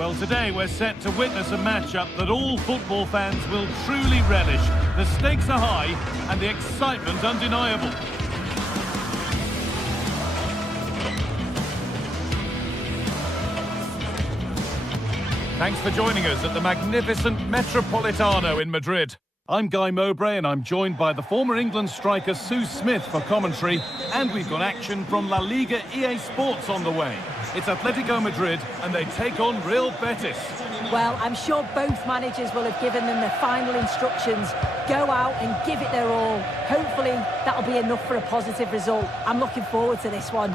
Well, today we're set to witness a matchup that all football fans will truly relish. The stakes are high and the excitement undeniable. Thanks for joining us at the magnificent Metropolitano in Madrid. I'm Guy Mowbray and I'm joined by the former England striker Sue Smith for commentary, and we've got action from La Liga GTSports on the way. It's Atletico Madrid and they take on Real Betis. Well, I'm sure both managers will have given them the final instructions. Go out and give it their all. Hopefully that'll be enough for a positive result. I'm looking forward to this one.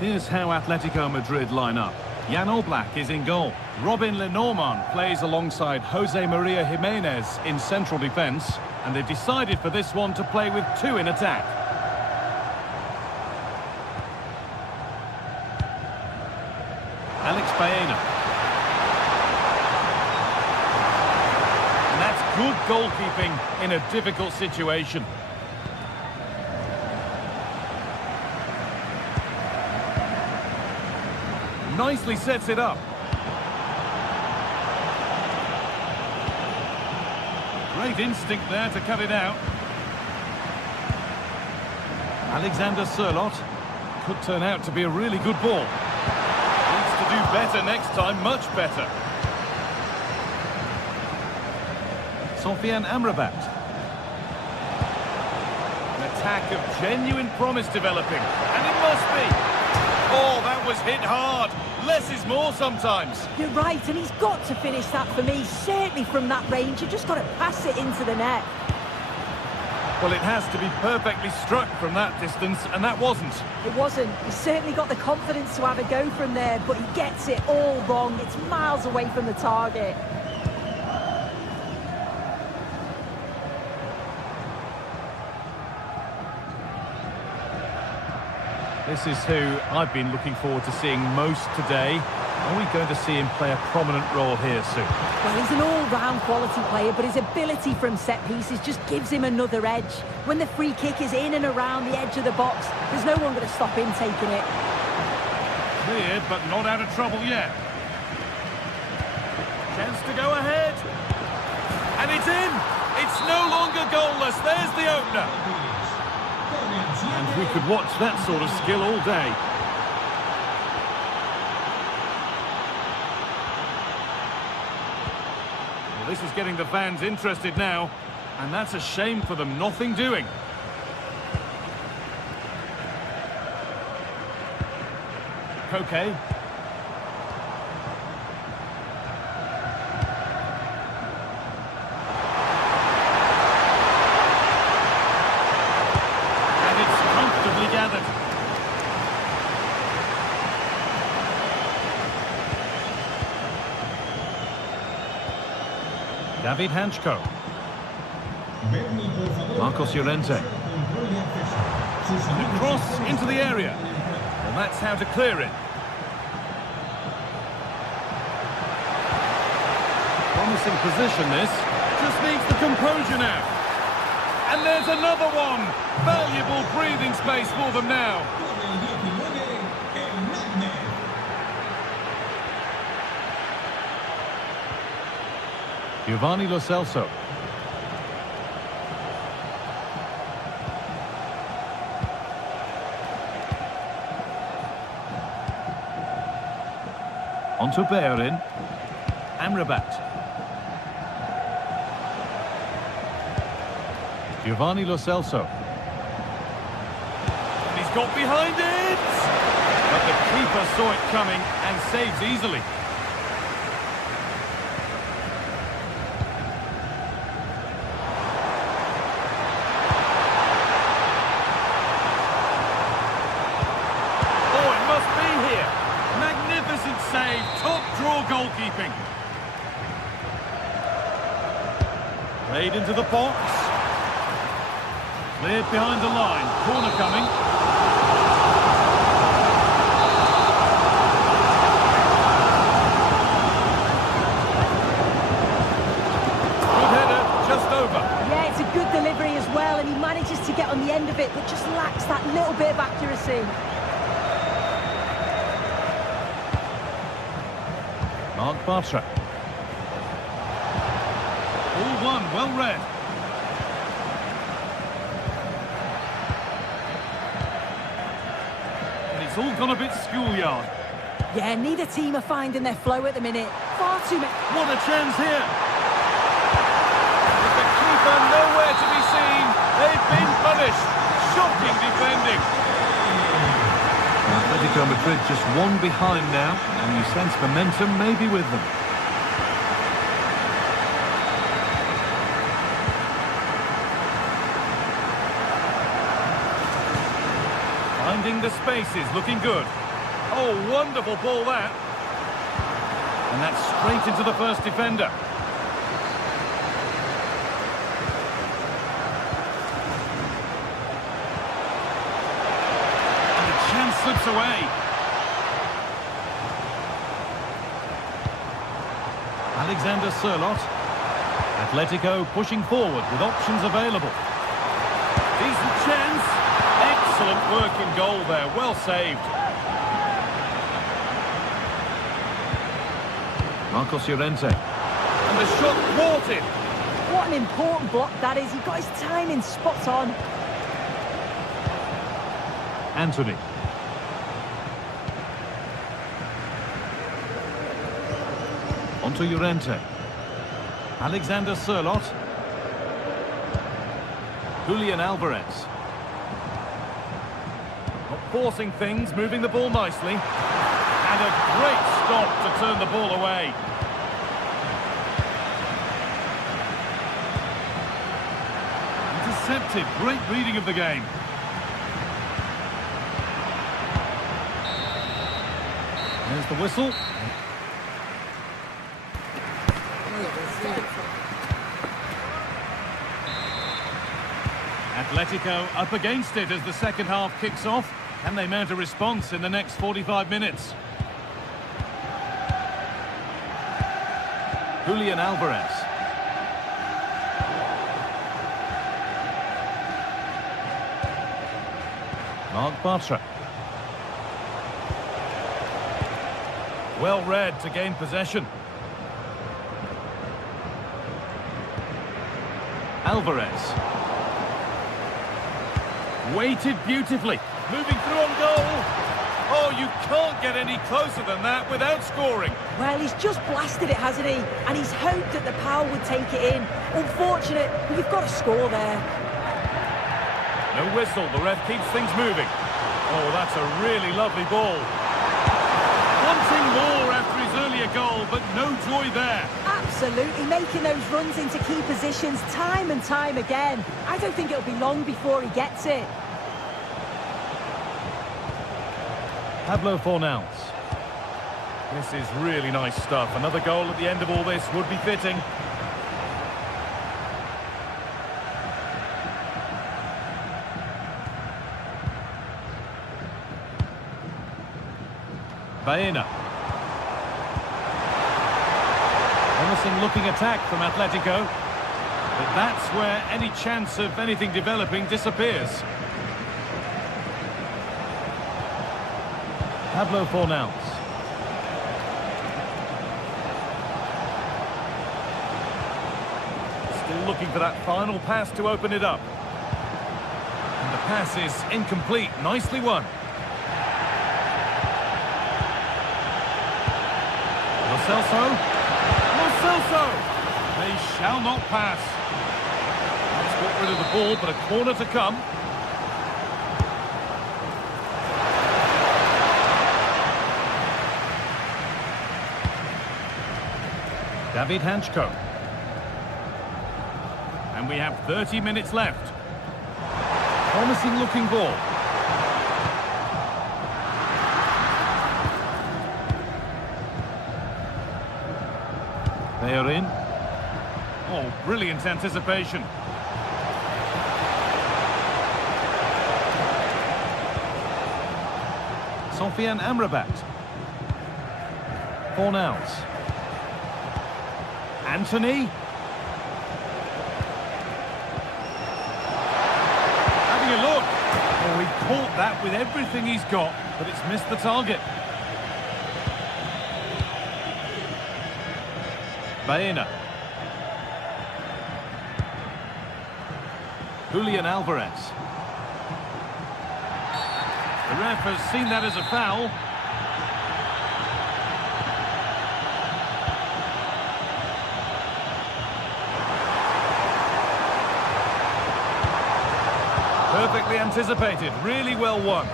Here's how Atletico Madrid line up. Jan Oblak is in goal. Robin Lenormand plays alongside Jose Maria Jimenez in central defence, and they've decided for this one to play with two in attack. Alex Baena. And that's good goalkeeping in a difficult situation. Nicely sets it up. Great instinct there to cut it out. Alexander Sørloth. Could turn out to be a really good ball. Needs to do better next time, much better. Sofian Amrabat. An attack of genuine promise developing, and it must be. Oh, that was hit hard. Less is more sometimes. You're right, and he's got to finish that for me. Certainly from that range, you've just got to pass it into the net. Well, it has to be perfectly struck from that distance, and that wasn't. It wasn't. He's certainly got the confidence to have a go from there, but he gets it all wrong. It's miles away from the target. This is who I've been looking forward to seeing most today. Are we going to see him play a prominent role here soon? Well, he's an all-round quality player, but his ability from set pieces just gives him another edge. When the free kick is in and around the edge of the box, there's no one going to stop him taking it. Cleared, but not out of trouble yet. Chance to go ahead. And it's in! It's no longer goalless. There's the opener. And we could watch that sort of skill all day. Well, this is getting the fans interested now, and that's a shame for them. Nothing doing. Koke. Gathered. David Hanchko. Marcos Llorente. Cross into the area. Well, that's how to clear it. Promising position this. Just needs the composure now. And there's another one! Valuable breathing space for them now. Giovanni Lo Celso. Onto Bellerin. Amrabat. Giovanni Lo Celso. And he's got behind it! But the keeper saw it coming and saves easily. Oh, it must be here. Magnificent save, top draw goalkeeping. Played into the box. Cleared behind the line. Corner coming. Good header, just over. Yeah, it's a good delivery as well, and he manages to get on the end of it, but just lacks that little bit of accuracy. Mark Bartra. All one, well read. And it's all gone a bit schoolyard. Yeah, neither team are finding their flow at the minute. Far too many. What a chance here! With the keeper nowhere to be seen, they've been punished. Shocking defending. Atletico Madrid just one behind now, and you sense momentum may be with them. Finding the spaces, looking good. Oh, wonderful ball that. And that's straight into the first defender. And the chance slips away. Alexander Sørloth. Atletico pushing forward with options available. Decent chance. Excellent work in goal there. Well saved. Marcos Llorente. And the shot thwarted. What an important block that is. He got his timing spot on. Anthony. Onto Llorente. Alexander Sørloth. Julian Alvarez. Not forcing things, moving the ball nicely. And a great stop to turn the ball away. Intercepted, great reading of the game. There's the whistle. Atletico up against it as the second half kicks off. Can they mount a response in the next 45 minutes? Julian Alvarez. Mark Bartra. Well read to gain possession. Alvarez. Weighted beautifully. Moving through on goal. Oh, you can't get any closer than that without scoring. Well, he's just blasted it, hasn't he? And he's hoped that the power would take it in. Unfortunate, but you've got to score there. No whistle, the ref keeps things moving. Oh, that's a really lovely ball. Wanting more after his earlier goal, but no joy there. Absolutely, making those runs into key positions time and time again. I don't think it'll be long before he gets it. Pablo Fornals. This is really nice stuff. Another goal at the end of all this would be fitting. Baena. Promising looking attack from Atletico. But that's where any chance of anything developing disappears. Pablo Fornals. Still looking for that final pass to open it up. And the pass is incomplete. Nicely won. Lo Celso! They shall not pass. Let's get rid of the ball, but a corner to come. David Hanchko. And we have 30 minutes left. Promising looking ball. They are in. Oh, brilliant anticipation. Sofian Amrabat. Fornals. Anthony. Having a look. Oh, he caught that with everything he's got, but it's missed the target. Baena. Julian Alvarez. The ref has seen that as a foul. Perfectly anticipated, really well won.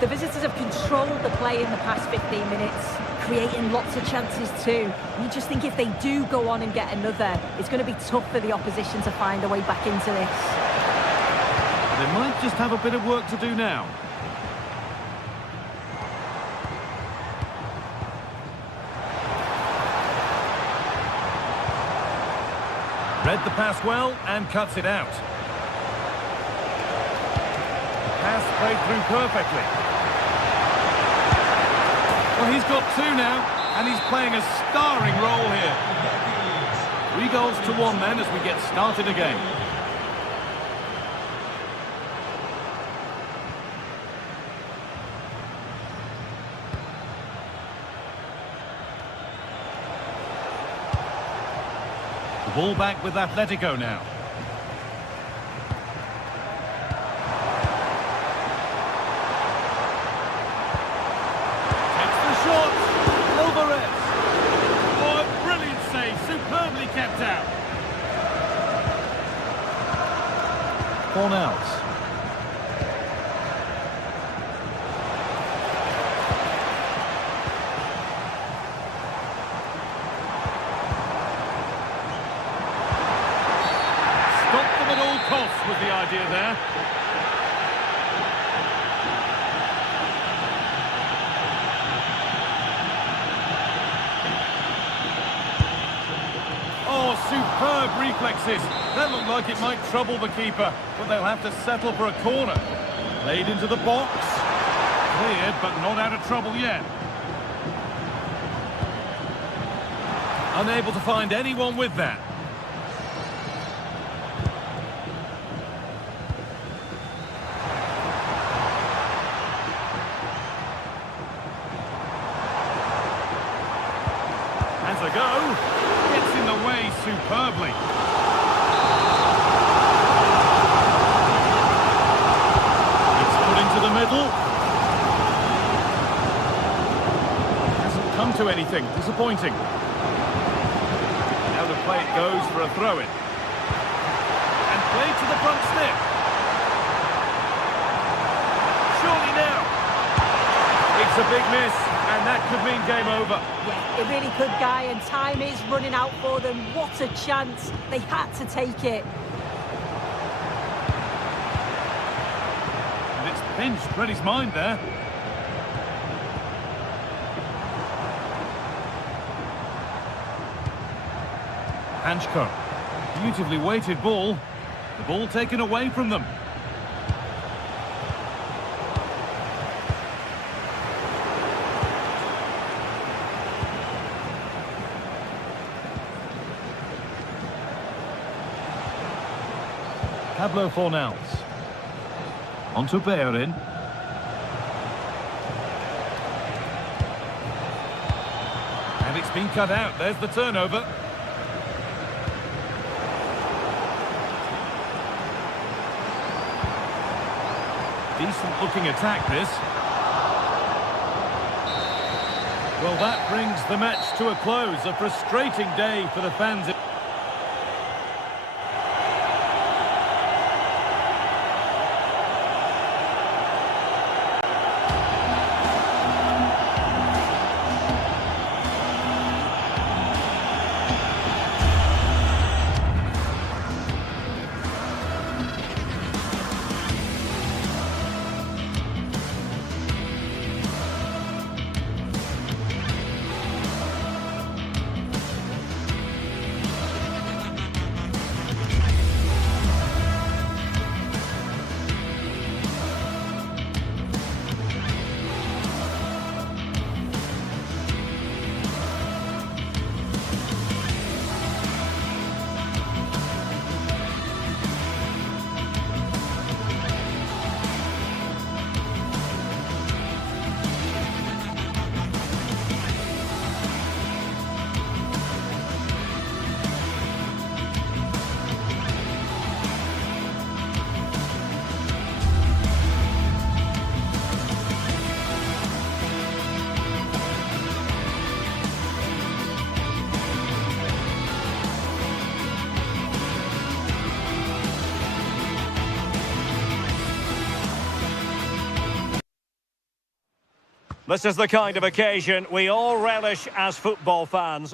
The visitors have controlled the play in the past 15 minutes, creating lots of chances too. And you just think if they do go on and get another, it's going to be tough for the opposition to find a way back into this. They might just have a bit of work to do now. Read the pass well and cuts it out. Pass played through perfectly. Well, he's got two now, and he's playing a starring role here. 3 goals to 1 then as we get started again. The ball back with Atletico now. Takes the shot. Alvarez. Oh, a brilliant save. Superbly kept out. Cornels. Was the idea there. Oh, superb reflexes. That looked like it might trouble the keeper, but they'll have to settle for a corner. Laid into the box. Cleared, but not out of trouble yet. Unable to find anyone with that. Has a go. Gets in the way superbly. It's put into the middle. Hasn't come to anything. Disappointing. Now the play it goes for a throw-in. And played to the front step. Surely now. It's a big miss, and that could mean game over. Yeah, it really could, Guy, and time is running out for them. What a chance. They had to take it. And it's pinched, read his mind there. Hanchko. Beautifully weighted ball. The ball taken away from them. Pablo Fornals. On to Bellerin. And it's been cut out. There's the turnover. Decent looking attack, this. Well, that brings the match to a close. A frustrating day for the fans. This is the kind of occasion we all relish as football fans.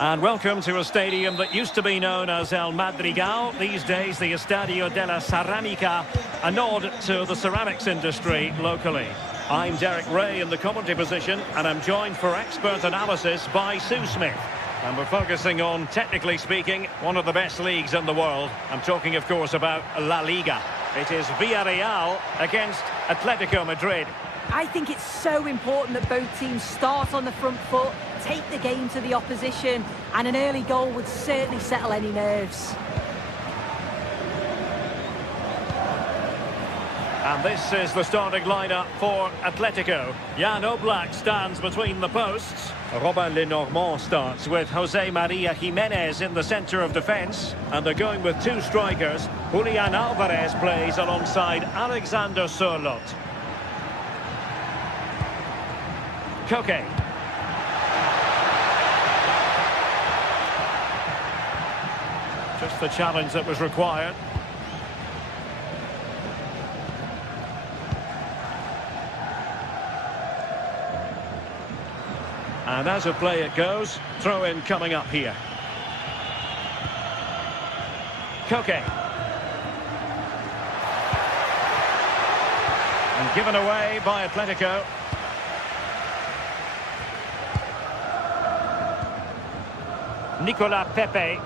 And welcome to a stadium that used to be known as El Madrigal, these days the Estadio de la Ceramica, a nod to the ceramics industry locally. I'm Derek Ray in the commentary position, and I'm joined for expert analysis by Sue Smith. And we're focusing on, technically speaking, one of the best leagues in the world. I'm talking, of course, about La Liga. It is Villarreal against Atletico Madrid. I think it's so important that both teams start on the front foot, take the game to the opposition, and an early goal would certainly settle any nerves. And this is the starting lineup for Atletico. Jan Oblak stands between the posts. Robin Lenormand starts with Jose Maria Jimenez in the centre of defence. And they're going with two strikers. Julian Alvarez plays alongside Alexander Sørloth. Koke. Just the challenge that was required. And as a play it goes, throw in coming up here. Koke. And given away by Atletico. Nicolas Pepe.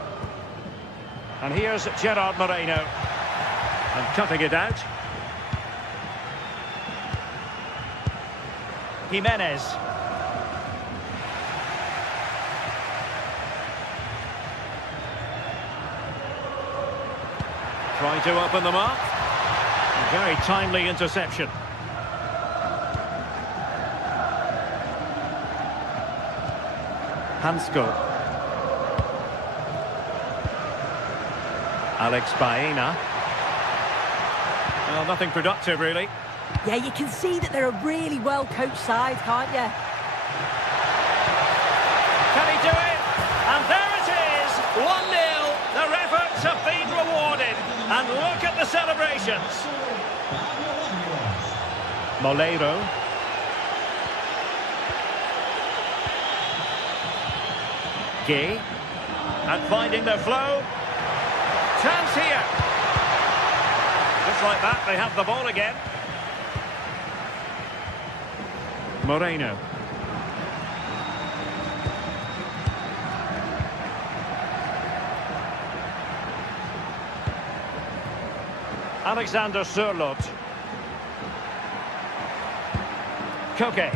And here's Gerard Moreno. And cutting it out. Jimenez. Trying to open them up. A very timely interception. Hansko. Alex Baena. Well, nothing productive, really. Yeah, you can see that they're a really well-coached side, can't you? Can he do it? And there it is! 1-0. Their efforts have been rewarded. And look at the celebrations. Moleiro. Gay. And finding their flow. Chance here. Just like that, they have the ball again. Moreno. Alexander Sørloth. Koke.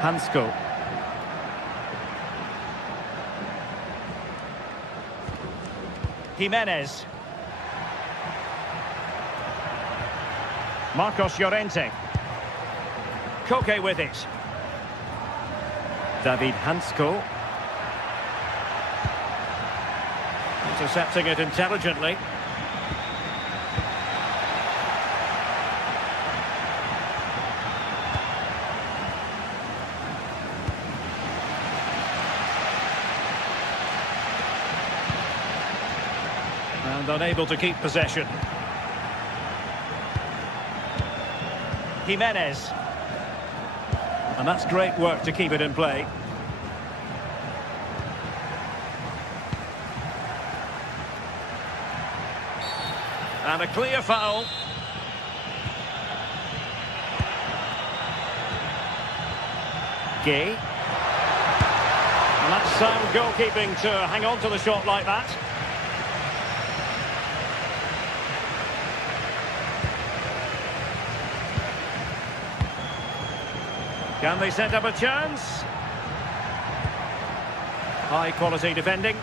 Hansko. Jimenez. Marcos Llorente. Koke with it. David Hansko. Intercepting it intelligently. And unable to keep possession. Jimenez. And that's great work to keep it in play. And a clear foul. Gay. And that's sound goalkeeping to hang on to the shot like that. Can they set up a chance? High quality defending.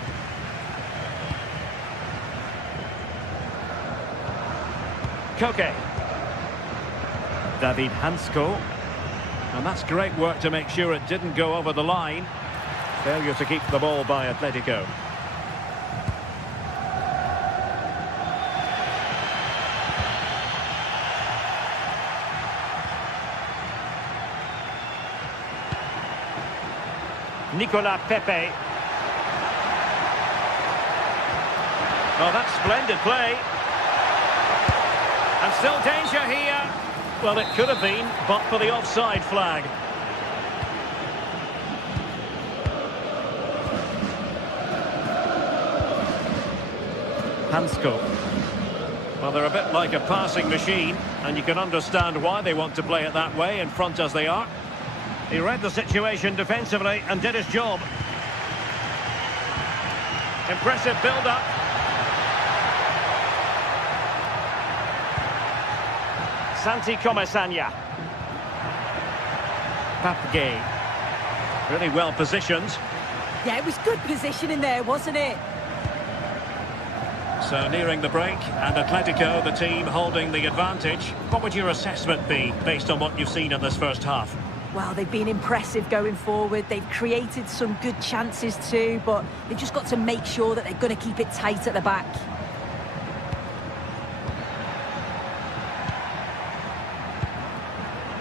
Koke. David Hansko. And that's great work to make sure it didn't go over the line. Failure to keep the ball by Atletico. Nicolas Pepe. Oh, that's splendid play. And still danger here. Well, it could have been, but for the offside flag. Hansko. Well, they're a bit like a passing machine, and you can understand why they want to play it that way, in front as they are. He read the situation defensively and did his job. Impressive build-up. Santi Comesaña. Papgay. Really well positioned. Yeah, it was good positioning there, wasn't it? So nearing the break, and Atletico, the team holding the advantage. What would your assessment be, based on what you've seen in this first half? Well, they've been impressive going forward. They've created some good chances too, but they've just got to make sure that they're going to keep it tight at the back.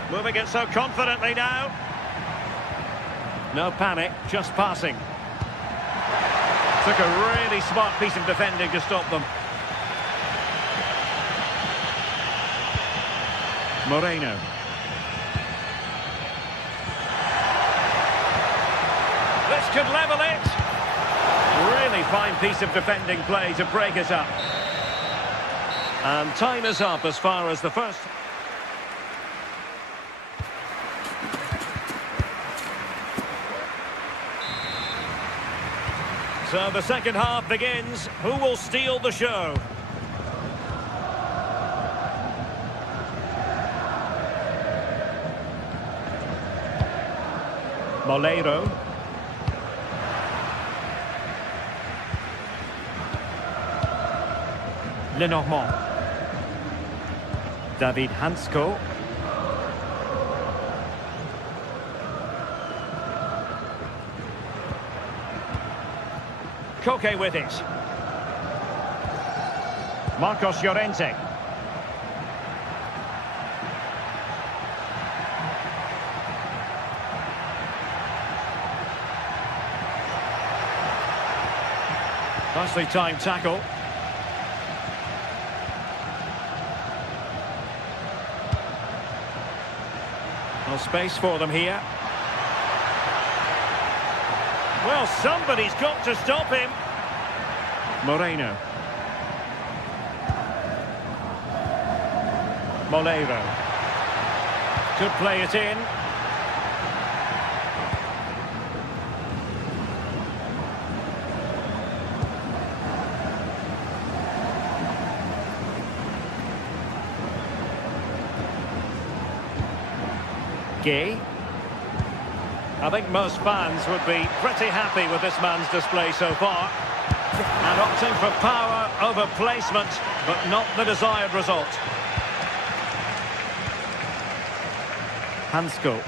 Moving it so confidently now. No panic, just passing. Took a really smart piece of defending to stop them. Moreno. This could level it. Really fine piece of defending play to break it up. And time is up as far as the first. So the second half begins. Who will steal the show? Molero. Lenormand. David Hansko. Koke with it. Marcos Llorente. Nicely timed tackle. No space for them here. Well, somebody's got to stop him. Moreno. Molero. Could play it in. Gay. I think most fans would be pretty happy with this man's display so far. And opting for power over placement, but not the desired result. Hansko.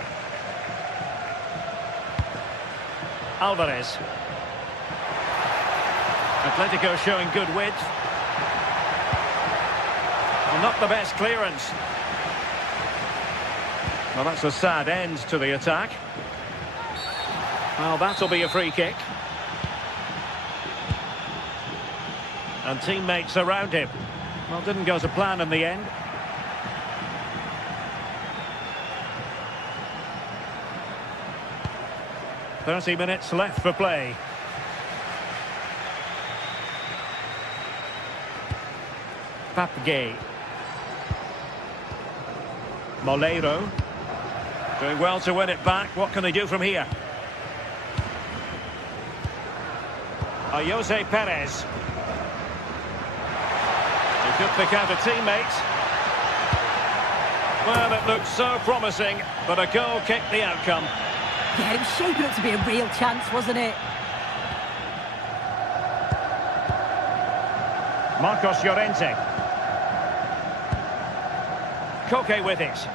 Alvarez. Atletico showing good width. Well, not the best clearance. Well, that's a sad end to the attack. Well, that'll be a free kick. And teammates around him. Well, didn't go to plan in the end. "30 minutes left for play. Papgay. Molero. Doing well to win it back. What can they do from here? Jose Perez. He could pick out a teammate. Well, it looked so promising, but a goal kicked the outcome. Yeah, it was shaping up to be a real chance, wasn't it? Marcos Llorente. Koke with it.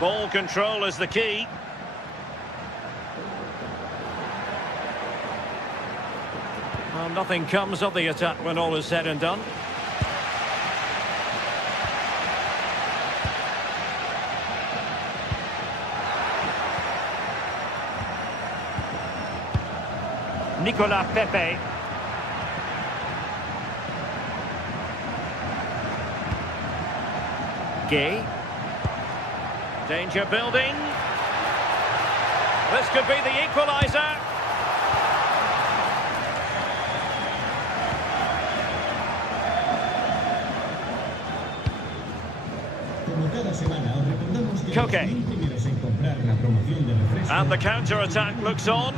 Ball control is the key. Well, nothing comes of the attack when all is said and done. Nicolas Pepe. Gay. Danger building. This could be the equaliser. Koke. And the counter-attack looks on.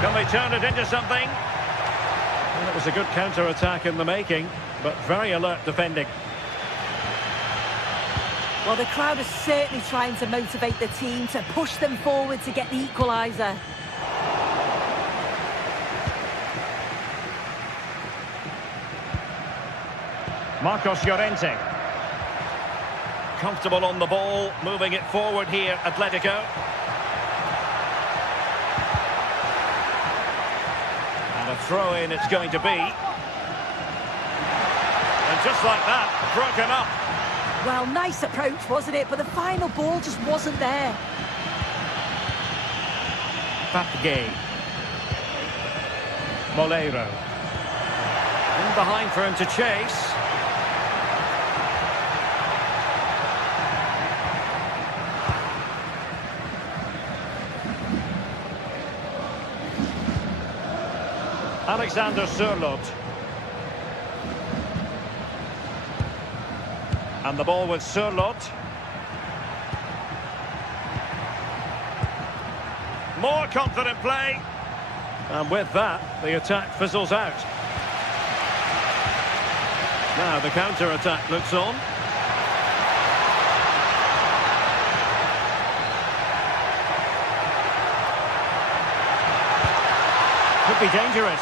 Can they turn it into something? Well, it was a good counter-attack in the making, but very alert defending. Well, the crowd is certainly trying to motivate the team to push them forward to get the equaliser. Marcos Llorente. Comfortable on the ball, moving it forward here, Atletico. And a throw-in it's going to be. And just like that, broken up. Well, nice approach, wasn't it? But the final ball just wasn't there. Papgay. Moleiro. In behind for him to chase. Alexander Sørloth. And the ball with Sørloth. More confident play. And with that, the attack fizzles out. Now the counter-attack looks on. Could be dangerous.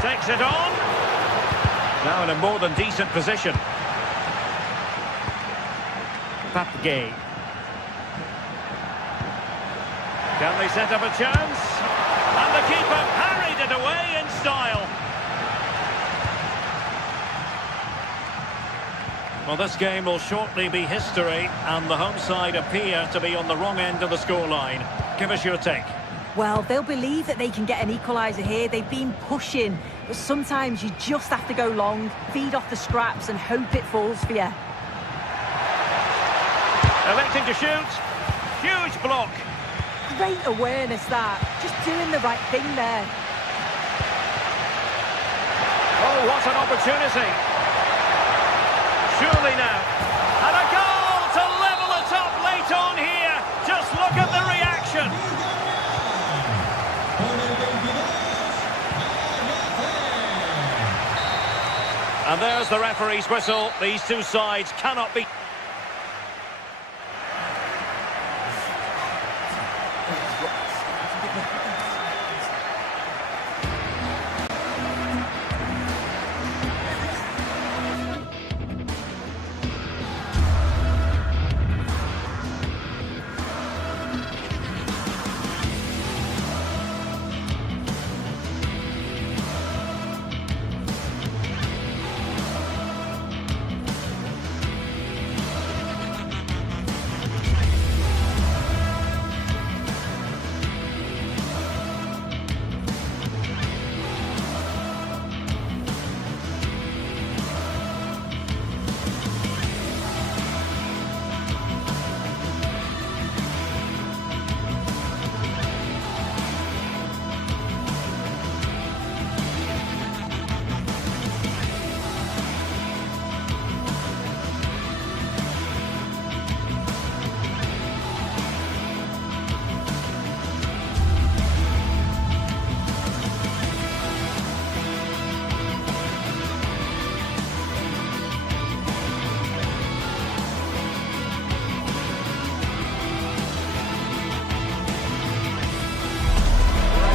Takes it on. Now in a more than decent position. Papgay. Can they set up a chance? And the keeper parried it away in style. Well, this game will shortly be history, and the home side appear to be on the wrong end of the scoreline. Give us your take. Well, they'll believe that they can get an equaliser here. They've been pushing, but sometimes you just have to go long, feed off the scraps and hope it falls for you. Electing to shoot. Huge block. Great awareness, that. Just doing the right thing there. Oh, what an opportunity. Surely now. And a goal to level it up late on here. Just look at the reaction. And there's the referee's whistle. These two sides cannot be...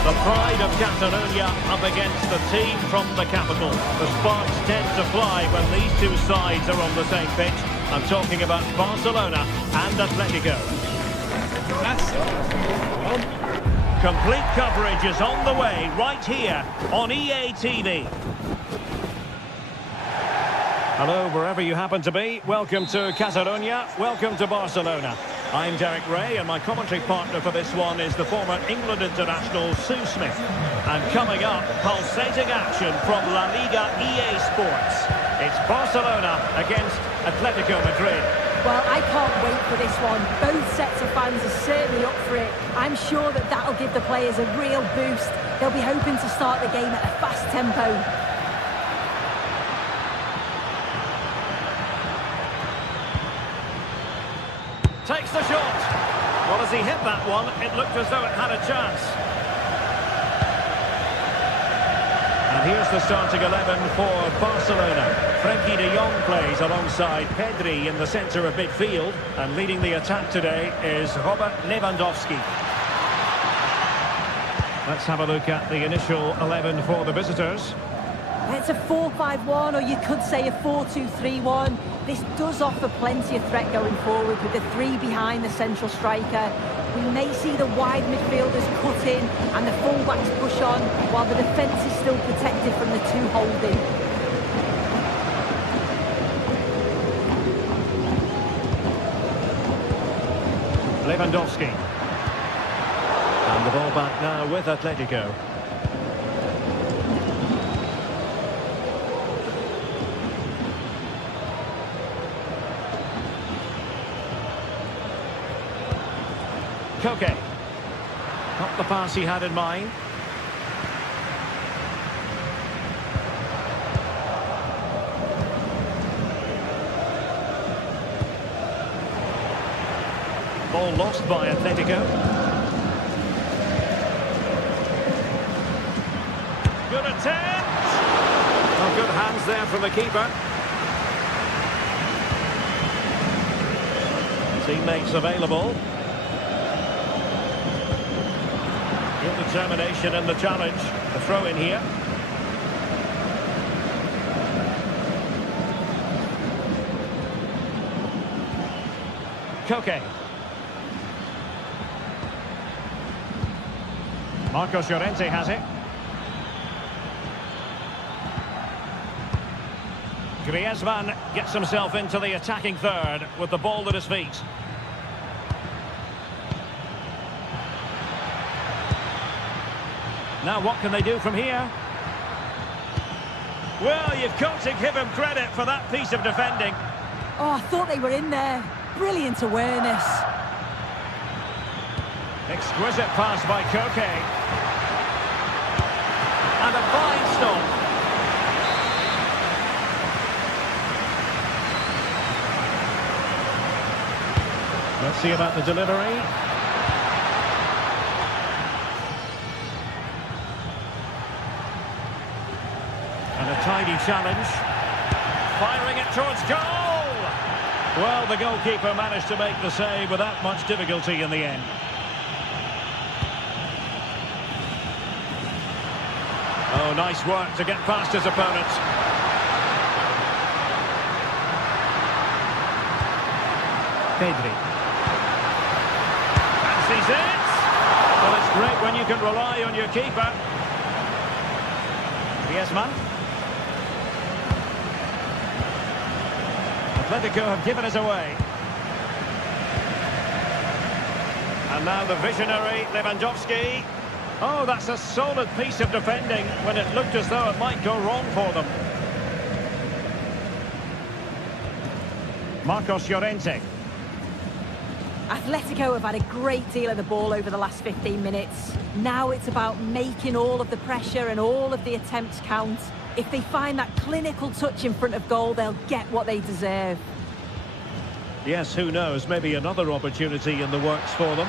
The pride of Catalonia up against the team from the capital. The sparks tend to fly when these two sides are on the same pitch. I'm talking about Barcelona and Atletico. Complete coverage is on the way right here on EA TV. Hello, wherever you happen to be. Welcome to Catalonia. Welcome to Barcelona. I'm Derek Ray, and my commentary partner for this one is the former England international Sue Smith. And coming up, pulsating action from La Liga EA Sports. It's Barcelona against Atletico Madrid. Well, I can't wait for this one. Both sets of fans are certainly up for it. I'm sure that that'll give the players a real boost. They'll be hoping to start the game at a fast tempo. Takes the shot. Well, as he hit that one, it looked as though it had a chance. And here's the starting 11 for Barcelona. Frenkie de Jong plays alongside Pedri in the centre of midfield. And leading the attack today is Robert Lewandowski. Let's have a look at the initial 11 for the visitors. It's a 4-5-1, or you could say a 4-2-3-1. This does offer plenty of threat going forward with the three behind the central striker. We may see the wide midfielders cut in and the full-backs push on, while the defence is still protected from the two holding. Lewandowski. And the ball back now with Atletico. Koke. Not the pass he had in mind. Ball lost by Atletico. Good attempt. Oh, good hands there from the keeper. Teammates available. Good determination in the challenge. The throw in here. Koke. Marcos Llorente has it. Griezmann gets himself into the attacking third with the ball at his feet. Now what can they do from here? Well, you've got to give him credit for that piece of defending. Oh, I thought they were in there. Brilliant awareness. Exquisite pass by Koke. And a fine stop. Let's see about the delivery. And a tidy challenge. Firing it towards goal! Well, the goalkeeper managed to make the save without much difficulty in the end. Oh, nice work to get past his opponent. Pedri. Fancies it! Well, it's great when you can rely on your keeper. Griezmann. Atletico have given us away. And now the visionary Lewandowski. Oh, that's a solid piece of defending when it looked as though it might go wrong for them. Marcos Llorente. Atletico have had a great deal of the ball over the last 15 minutes. Now it's about making all of the pressure and all of the attempts count. If they find that clinical touch in front of goal, they'll get what they deserve. Yes, who knows? Maybe another opportunity in the works for them.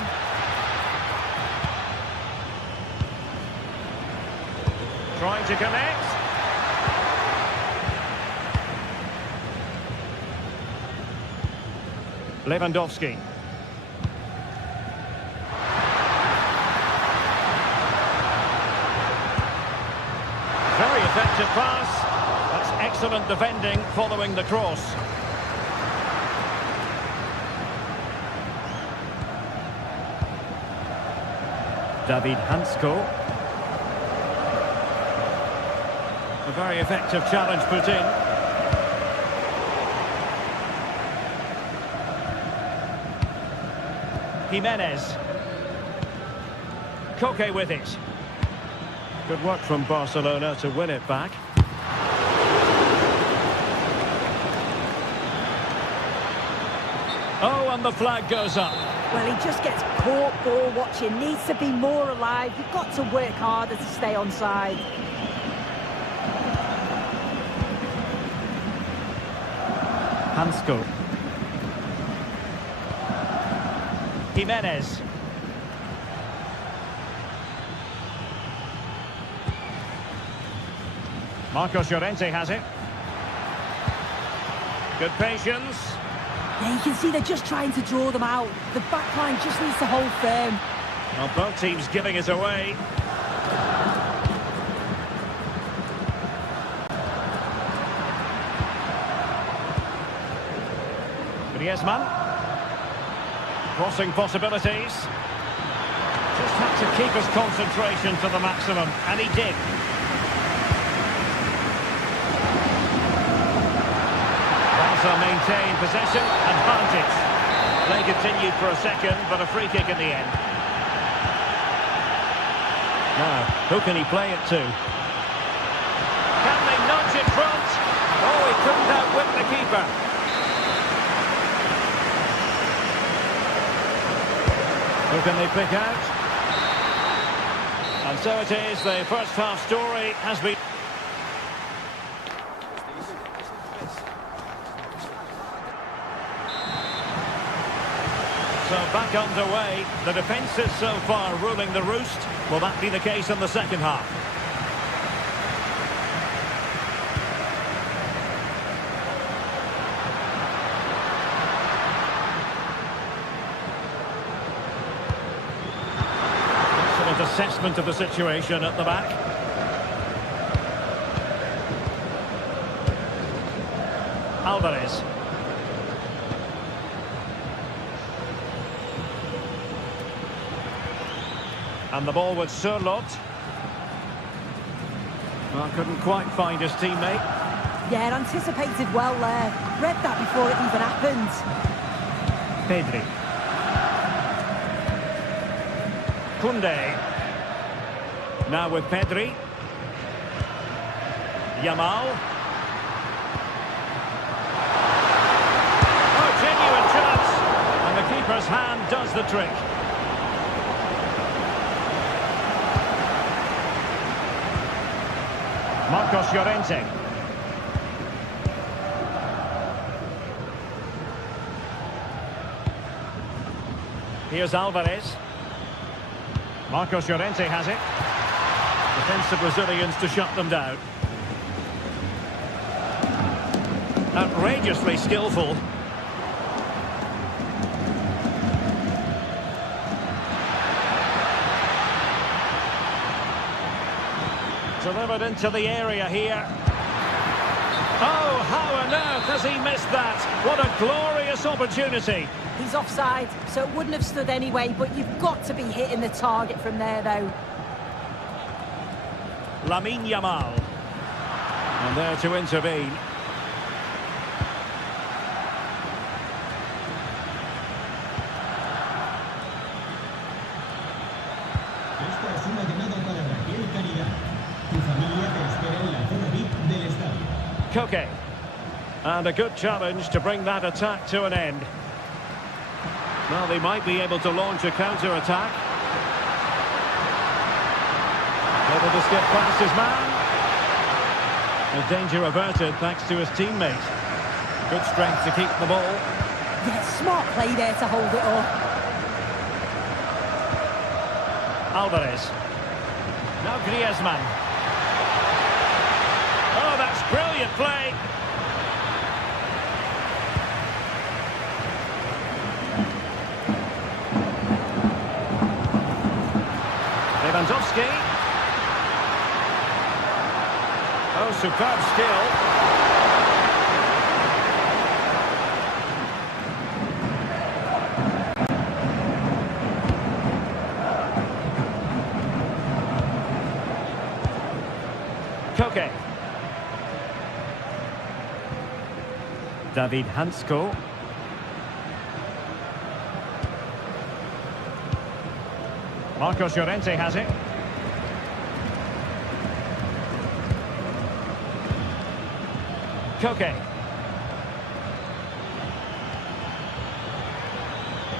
Trying to connect. Lewandowski. Very effective pass. That's excellent defending following the cross. David Hansko. A very effective challenge put in. Jimenez. Koke with it. Good work from Barcelona to win it back. Oh, and the flag goes up. Well, he just gets caught ball watching. Needs to be more alive. You've got to work harder to stay onside. Hansko. Jimenez. Marcos Llorente has it. Good patience. Yeah, you can see they're just trying to draw them out. The back line just needs to hold firm. Well, both teams giving it away. Griezmann. Crossing possibilities. Just had to keep his concentration to the maximum, and he did. Maintain possession, advantage. Play continued for a second, but a free kick in the end. Now, who can he play it to? Can they nudge in front? Oh, he couldn't outwit the keeper. Who can they pick out? And so it is, the first half story has been... So back underway. The defence is so far ruling the roost. Will that be the case in the second half? Excellent assessment of the situation at the back. Alvarez. And the ball with Sørloth. Well, couldn't quite find his teammate. Yeah, anticipated well there. Read that before it even happened. Pedri. Koundé. Now with Pedri. Yamal. Oh, genuine chance. And the keeper's hand does the trick. Marcos Llorente. Here's Alvarez. Marcos Llorente has it. Defensive Brazilians to shut them down. Outrageously skillful. Delivered into the area here. Oh, how on earth has he missed that? What a glorious opportunity. He's offside, so it wouldn't have stood anyway, but you've got to be hitting the target from there, though. Lamine Yamal. And there to intervene. Koke. And a good challenge to bring that attack to an end. Well, they might be able to launch a counter-attack. Able to skip past his man. The danger averted thanks to his teammate. Good strength to keep the ball. Yeah, smart play there to hold it up. Alvarez. Now Griezmann. Oh, that's brilliant play. Lewandowski. Oh, superb skill. Koke. David Hansko. Marcos Llorente has it. Koke.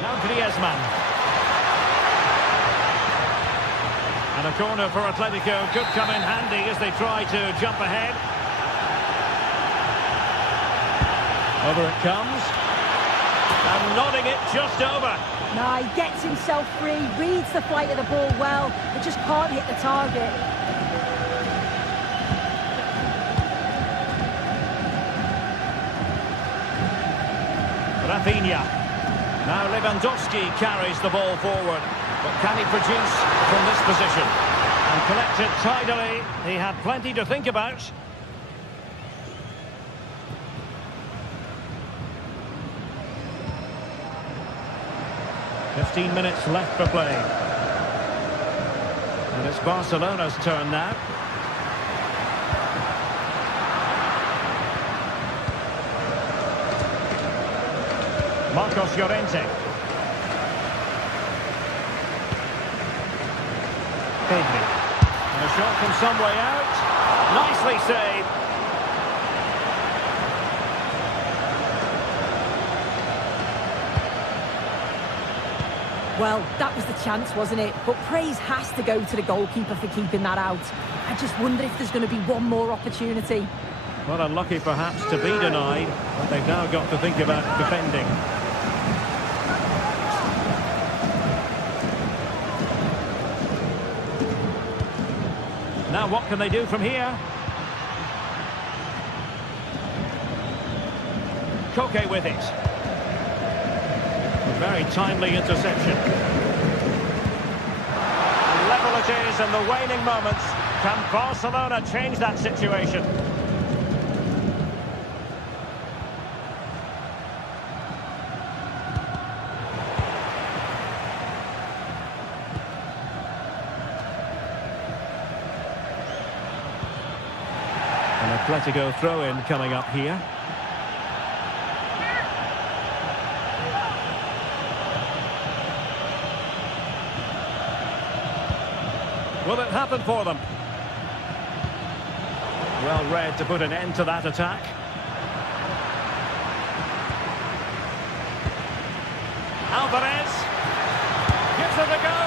Now Griezmann. And a corner for Atletico could come in handy as they try to jump ahead. Over it comes. And nodding it just over. No, he gets himself free, reads the flight of the ball well, but just can't hit the target. Rafinha. Now Lewandowski carries the ball forward. But can he produce from this position? And collect it tidily. He had plenty to think about. "15 minutes left for play. And it's Barcelona's turn now. Marcos Llorente. Pedri. And a shot from some way out. Nicely saved. Well, that was the chance, wasn't it? But praise has to go to the goalkeeper for keeping that out. I just wonder if there's going to be one more opportunity. Well, unlucky perhaps to be denied, but they've now got to think about defending. Now what can they do from here? Koke with it. Very timely interception. Level it is in the waning moments. Can Barcelona change that situation? An Atletico throw-in coming up here. Will it happen for them? Well read to put an end to that attack. Alvarez gives it a go.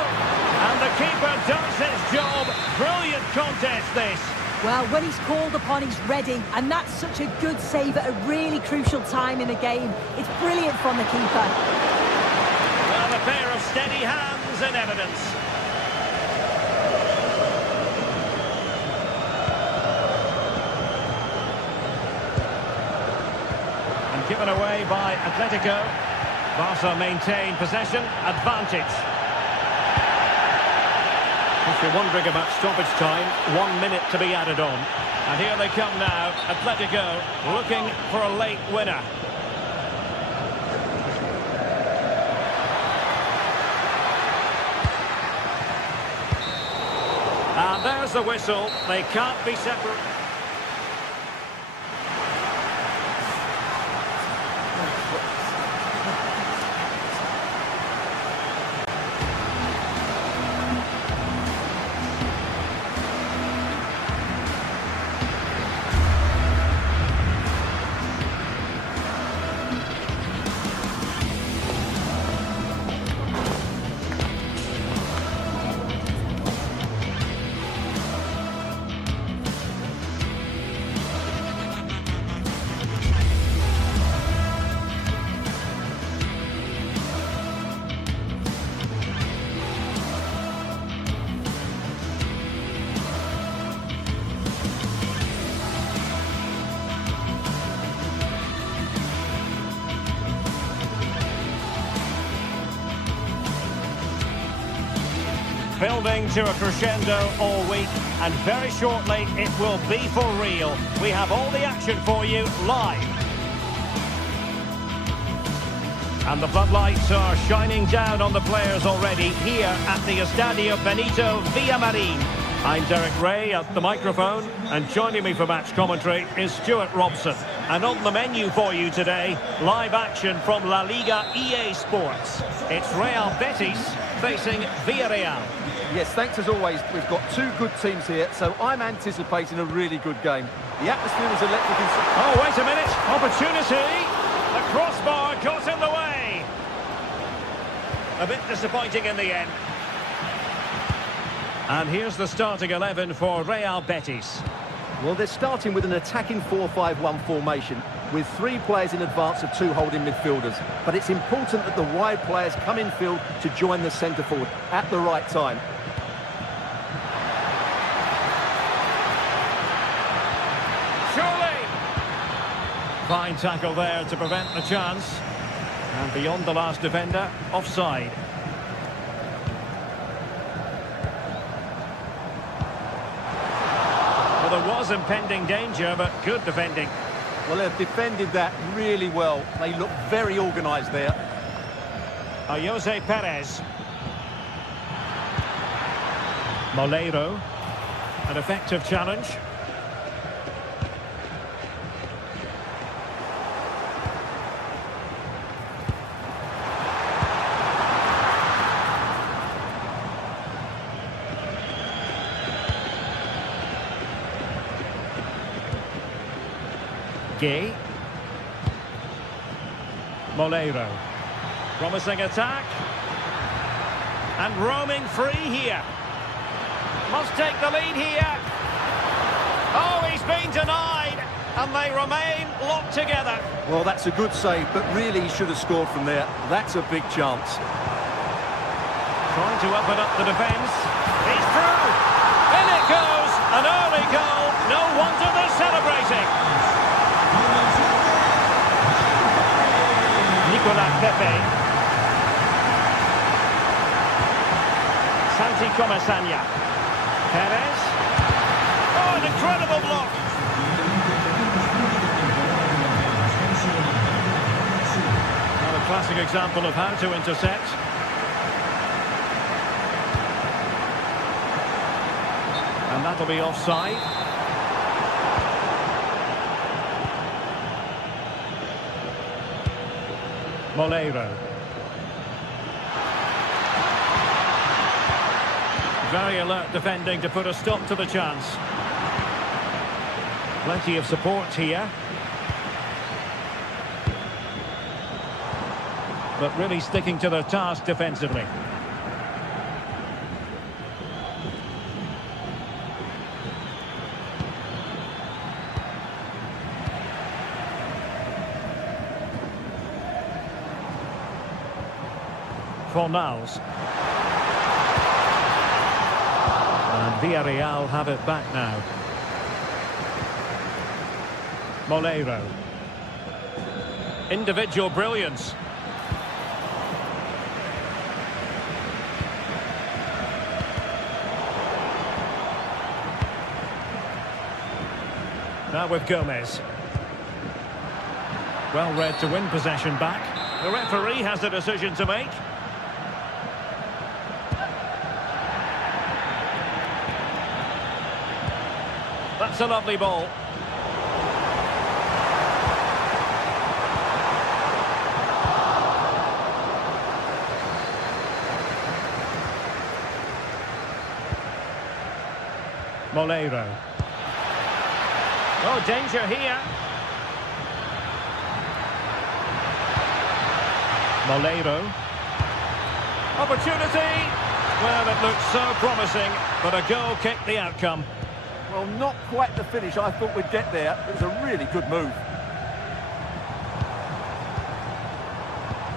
And the keeper does his job. Brilliant contest this. Well, when he's called upon, he's ready. And that's such a good save at a really crucial time in the game. It's brilliant from the keeper. Well, a pair of steady hands in evidence. Given away by Atletico. Barca maintain possession, advantage. If you're wondering about stoppage time, 1 minute to be added on. And here they come now, Atletico looking for a late winner. And there's the whistle, they can't be separate. Building to a crescendo all week, and very shortly it will be for real. We have all the action for you live. And the floodlights are shining down on the players already here at the Estadio Benito Villamarín. I'm Derek Ray at the microphone, and joining me for match commentary is Stuart Robson. And on the menu for you today, live action from La Liga EA Sports. It's Real Betis facing Villarreal. Yes, thanks as always. We've got two good teams here, so I'm anticipating a really good game. The atmosphere is electric. Oh, wait a minute. Opportunity. The crossbar got in the way. A bit disappointing in the end. And here's the starting 11 for Real Betis. Well, they're starting with an attacking 4-5-1 formation with 3 players in advance of 2 holding midfielders. But it's important that the wide players come in field to join the centre forward at the right time. Surely! Fine tackle there to prevent the chance. And beyond the last defender, offside. Well, there was impending danger, but good defending. Well, they've defended that really well. They look very organised there. Jose Perez. Moleiro. An effective challenge. Gay. Moleiro. Promising attack. And roaming free here. Must take the lead here. Oh, he's been denied. And they remain locked together. Well, that's a good save, but really he should have scored from there. That's a big chance. Trying to open up the defence. He's through. In it goes. An early goal. No wonder they're celebrating. Nicolas Pepe. Santi Comasagna. Perez. Oh, an incredible block. Well, a classic example of how to intercept. And that'll be offside. Moleiro. Very alert defending to put a stop to the chance. Plenty of support here. But really sticking to their task defensively. Fornals. And Villarreal have it back now. Moleiro. Individual brilliance. Now with Gomez. Well read to win possession back. The referee has a decision to make. That's a lovely ball. Moleiro. Oh, danger here. Moleiro. Opportunity. Well, it looked so promising, but a goal kicked the outcome. Well, not quite the finish I thought we'd get there. It was a really good move.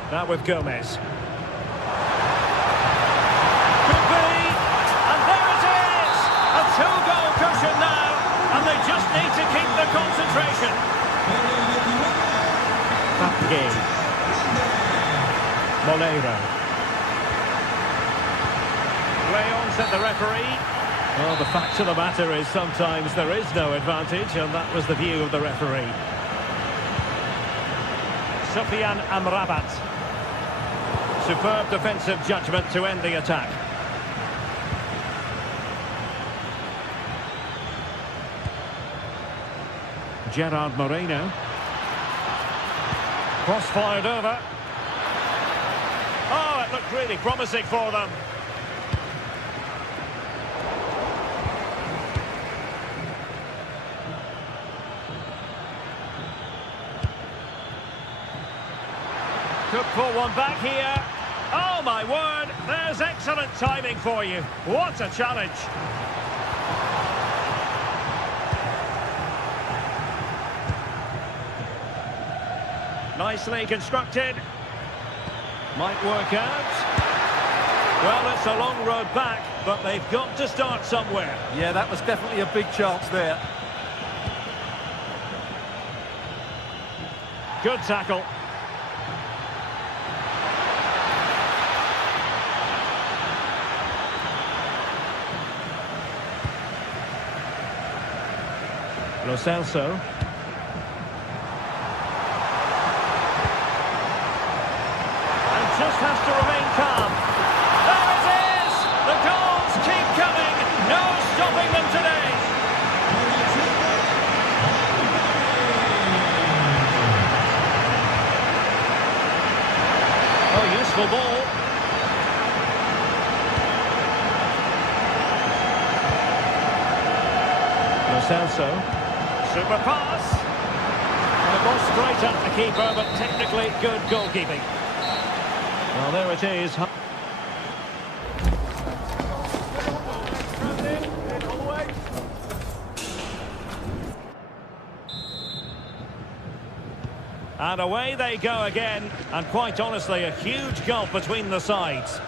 Now with Gomez. Could be. And there it is! A 2-goal cushion now. And they just need to keep the concentration. Papke. Moleiro. Rayon said the referee. Well, the fact of the matter is sometimes there is no advantage, and that was the view of the referee. Sofiane Amrabat. Superb defensive judgment to end the attack. Gerard Moreno. Cross fired over. Oh, it looked really promising for them. Could pull one back here. Oh, my word. There's excellent timing for you. What a challenge. Nicely constructed. Might work out. Well, it's a long road back, but they've got to start somewhere. Yeah, that was definitely a big chance there. Good tackle. Lo Celso. And just has to remain calm. There it is! The goals keep coming. No stopping them today. Oh, useful ball. Lo Celso. Super pass. And it was straight at the keeper, but technically good goalkeeping. Well, there it is. And away they go again. And quite honestly, a huge gulf between the sides.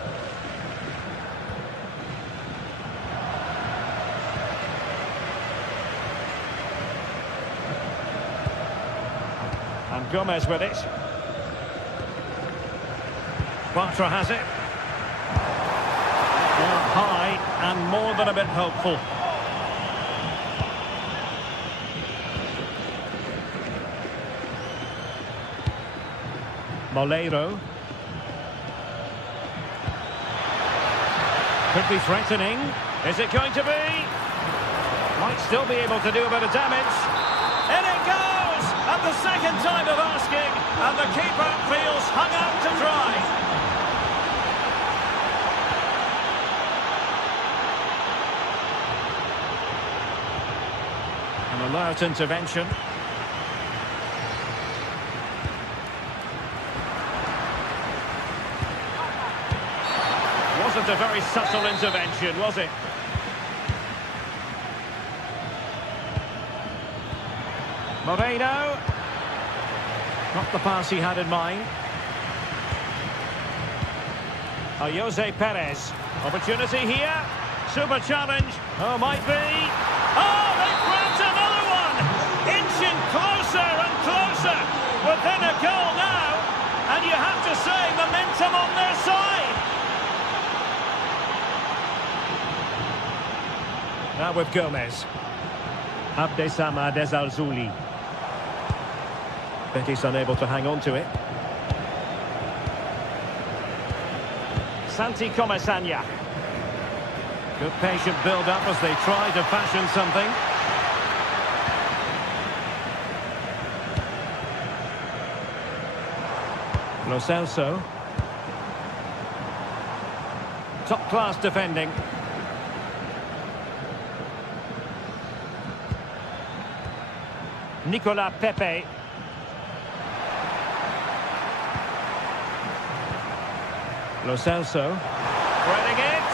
And Gomez with it. Bartra has it. Well, high and more than a bit hopeful. Molero. Could be threatening. Is it going to be? Might still be able to do a bit of damage. In it goes! At the second time of asking, and the keeper feels hung out to dry. An alert intervention. Wasn't a very subtle intervention, was it? Moreno. Not the pass he had in mind. Jose Perez. Opportunity here. Super challenge. Oh, might be. Oh, they've grabbed another one. Inching closer and closer. Within a goal now. And you have to say, momentum on their side. Now with Gomez. Abdesamad Al-Zuli. Betis unable to hang on to it. Santi Comesaña. Good patient build-up as they try to fashion something. Lo Celso. Top-class defending. Nicolas Pepe. Lo Celso. Threading it.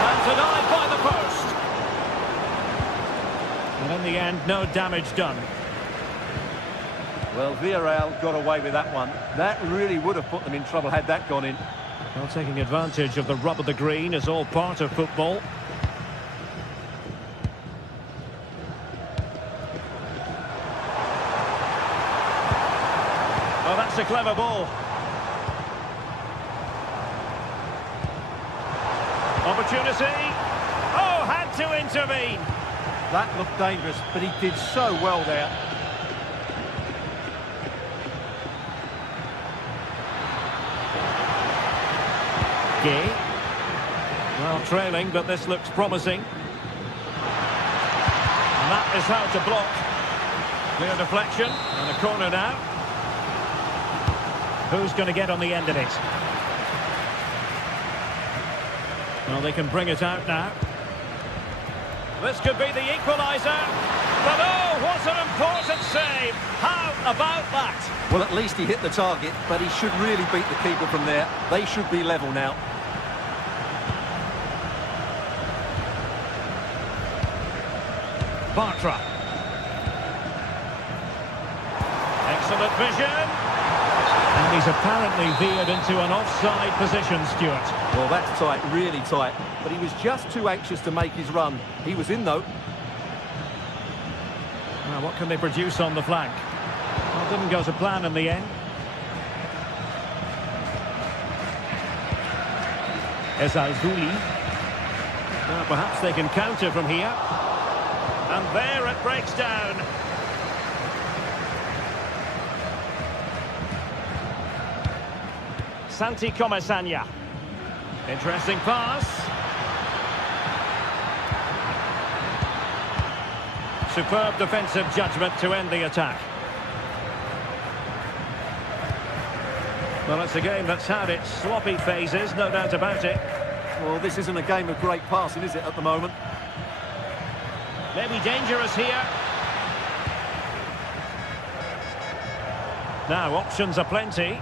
And denied by the post. And in the end, no damage done. Well, Villarreal got away with that one. That really would have put them in trouble had that gone in. Well, taking advantage of the rub of the green is all part of football. Oh, that's a clever ball. Opportunity. Oh, had to intervene. That looked dangerous, but he did so well there. Gay. Well, trailing, but this looks promising. And that is how to block. Clear deflection and a corner now. Who's going to get on the end of it? Well, they can bring it out now. This could be the equaliser. But oh, what an important save. How about that? Well, at least he hit the target, but he should really beat the keeper from there. They should be level now. Bartra. Excellent vision. And he's apparently veered into an offside position, Stuart. Well, that's tight, really tight. But he was just too anxious to make his run. He was in, though. Now, what can they produce on the flank? Well, didn't go to plan in the end. Ezalzouli. Now, perhaps they can counter from here. And there it breaks down. Santi Comesanya. Interesting pass. Superb defensive judgment to end the attack. Well, it's a game that's had its sloppy phases, no doubt about it. Well, this isn't a game of great passing, is it, at the moment? Maybe dangerous here. Now, options are plenty.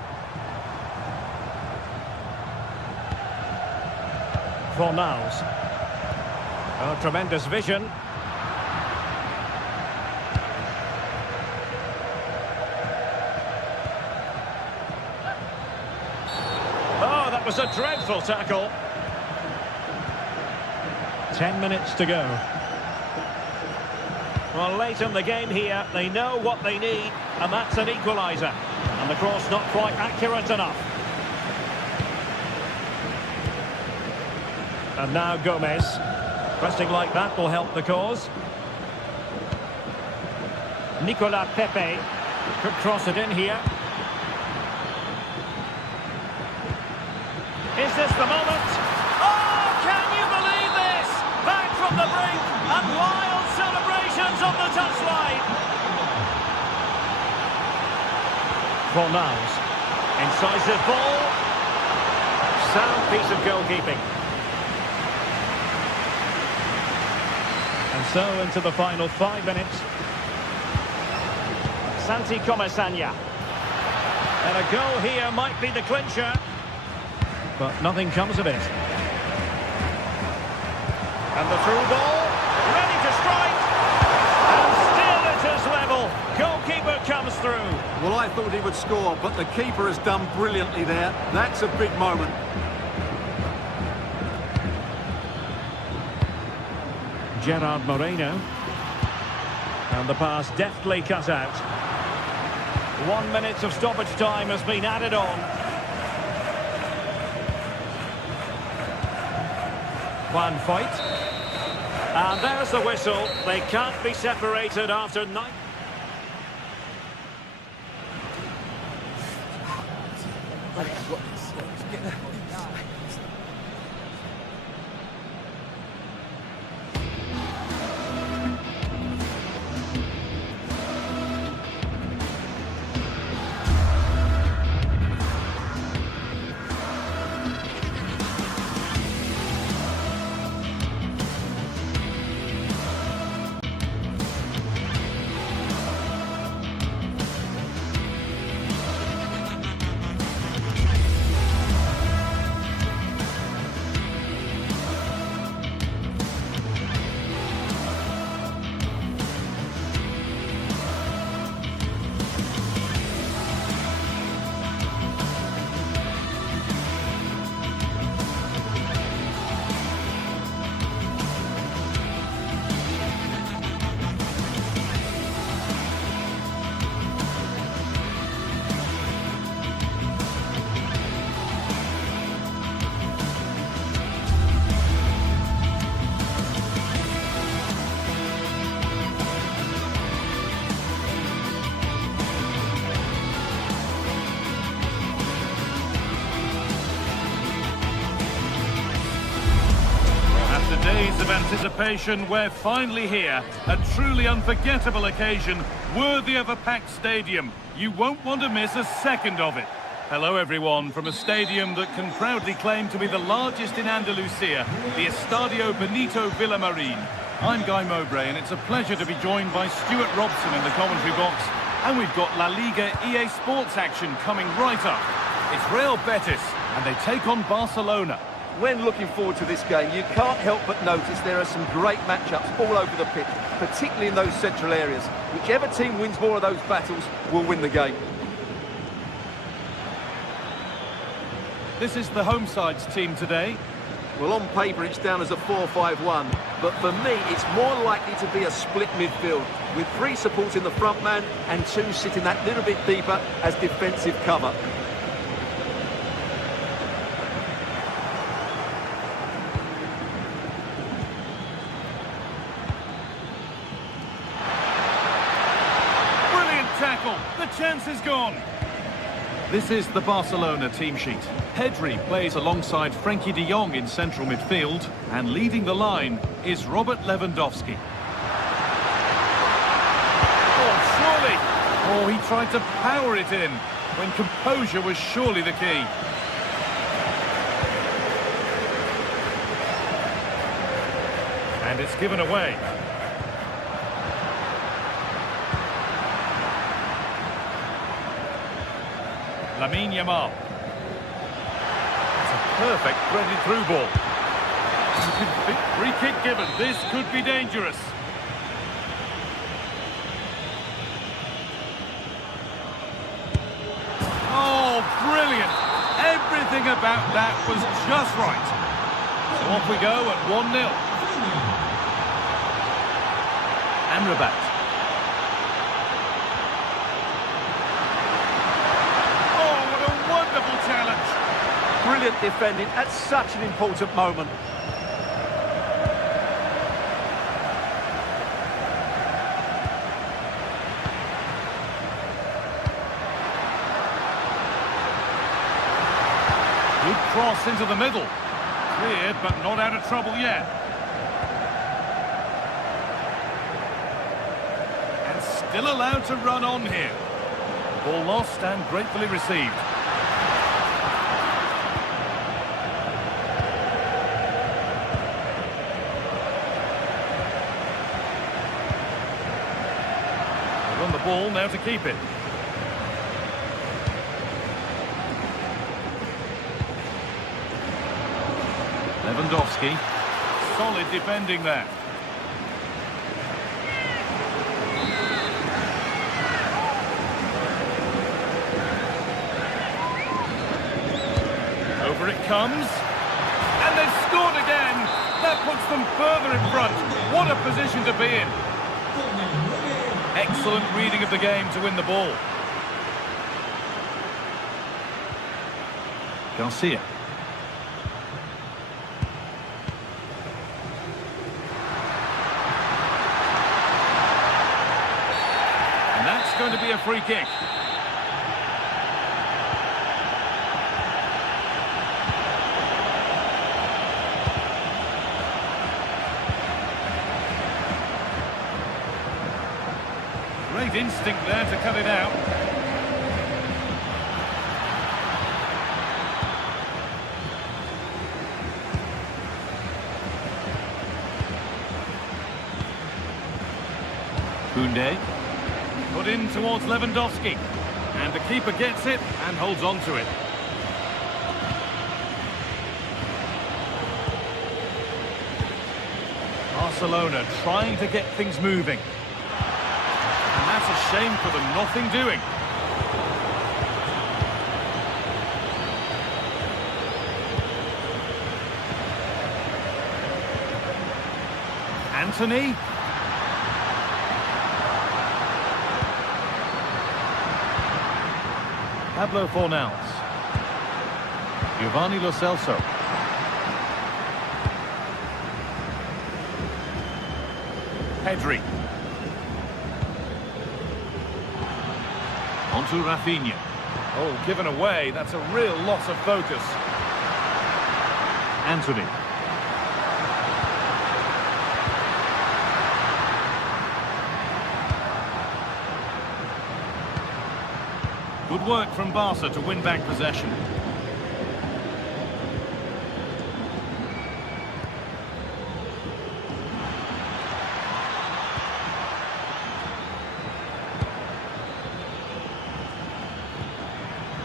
Fornals. Oh, tremendous vision. Oh, that was a dreadful tackle. 10 minutes to go. Well, late in the game here, they know what they need, and that's an equaliser. And the cross not quite accurate enough. And now Gomez. Pressing like that will help the cause. Nicolas Pepe could cross it in here. Is this the moment? Oh, can you believe this? Back from the brink and wild celebrations on the touchline. Fornals. Incisive ball. Sound piece of goalkeeping. And so into the final 5 minutes. Santi Comesanya. And a goal here might be the clincher. But nothing comes of it. And the through ball. Ready to strike. And still it is level. Goalkeeper comes through. Well, I thought he would score, but the keeper has done brilliantly there. That's a big moment. Gerard Moreno. And the pass deftly cut out. 1 minute of stoppage time has been added on. Juan Foyt. And there's the whistle. They can't be separated after 9. anticipation, we're finally here. A truly unforgettable occasion, worthy of a packed stadium. You won't want to miss a second of it. Hello everyone, from a stadium that can proudly claim to be the largest in Andalusia, the Estadio Benito Villamarín. I'm Guy Mowbray, and it's a pleasure to be joined by Stuart Robson in the commentary box. And we've got La Liga GTSports action coming right up. It's Real Betis, and they take on Barcelona. When looking forward to this game, you can't help but notice there are some great matchups all over the pitch, particularly in those central areas. Whichever team wins more of those battles will win the game. This is the home side's team today. Well, on paper it's down as a 4-5-1, but for me it's more likely to be a split midfield, with 3 supporting the front man and 2 sitting that little bit deeper as defensive cover. Tackle. The chance is gone. This is the Barcelona team sheet. Pedri plays alongside Frenkie de Jong in central midfield, and leading the line is Robert Lewandowski. Oh, surely! Oh, he tried to power it in, when composure was surely the key. And it's given away. Lamine Yamal. It's a perfect threaded through ball. Free kick given. This could be dangerous. Oh, brilliant. Everything about that was just right. So off we go at 1-0. Amrabat. Brilliant defending at such an important moment. Good cross into the middle. Cleared, but not out of trouble yet. And still allowed to run on here. Ball lost and gratefully received. On the ball now to keep it. Lewandowski, solid defending there. Over it comes, and they've scored again. That puts them further in front. What a position to be in. Excellent reading of the game to win the ball. Garcia. And that's going to be a free kick. Great instinct there to cut it out. Koundé. Put in towards Lewandowski. And the keeper gets it and holds on to it. Barcelona trying to get things moving. And that's a shame for them, nothing doing. Anthony. Pablo Fornals. Giovanni Lo Celso. Pedri. Onto Rafinha. Oh, given away. That's a real loss of focus. Anthony. Good work from Barca to win back possession.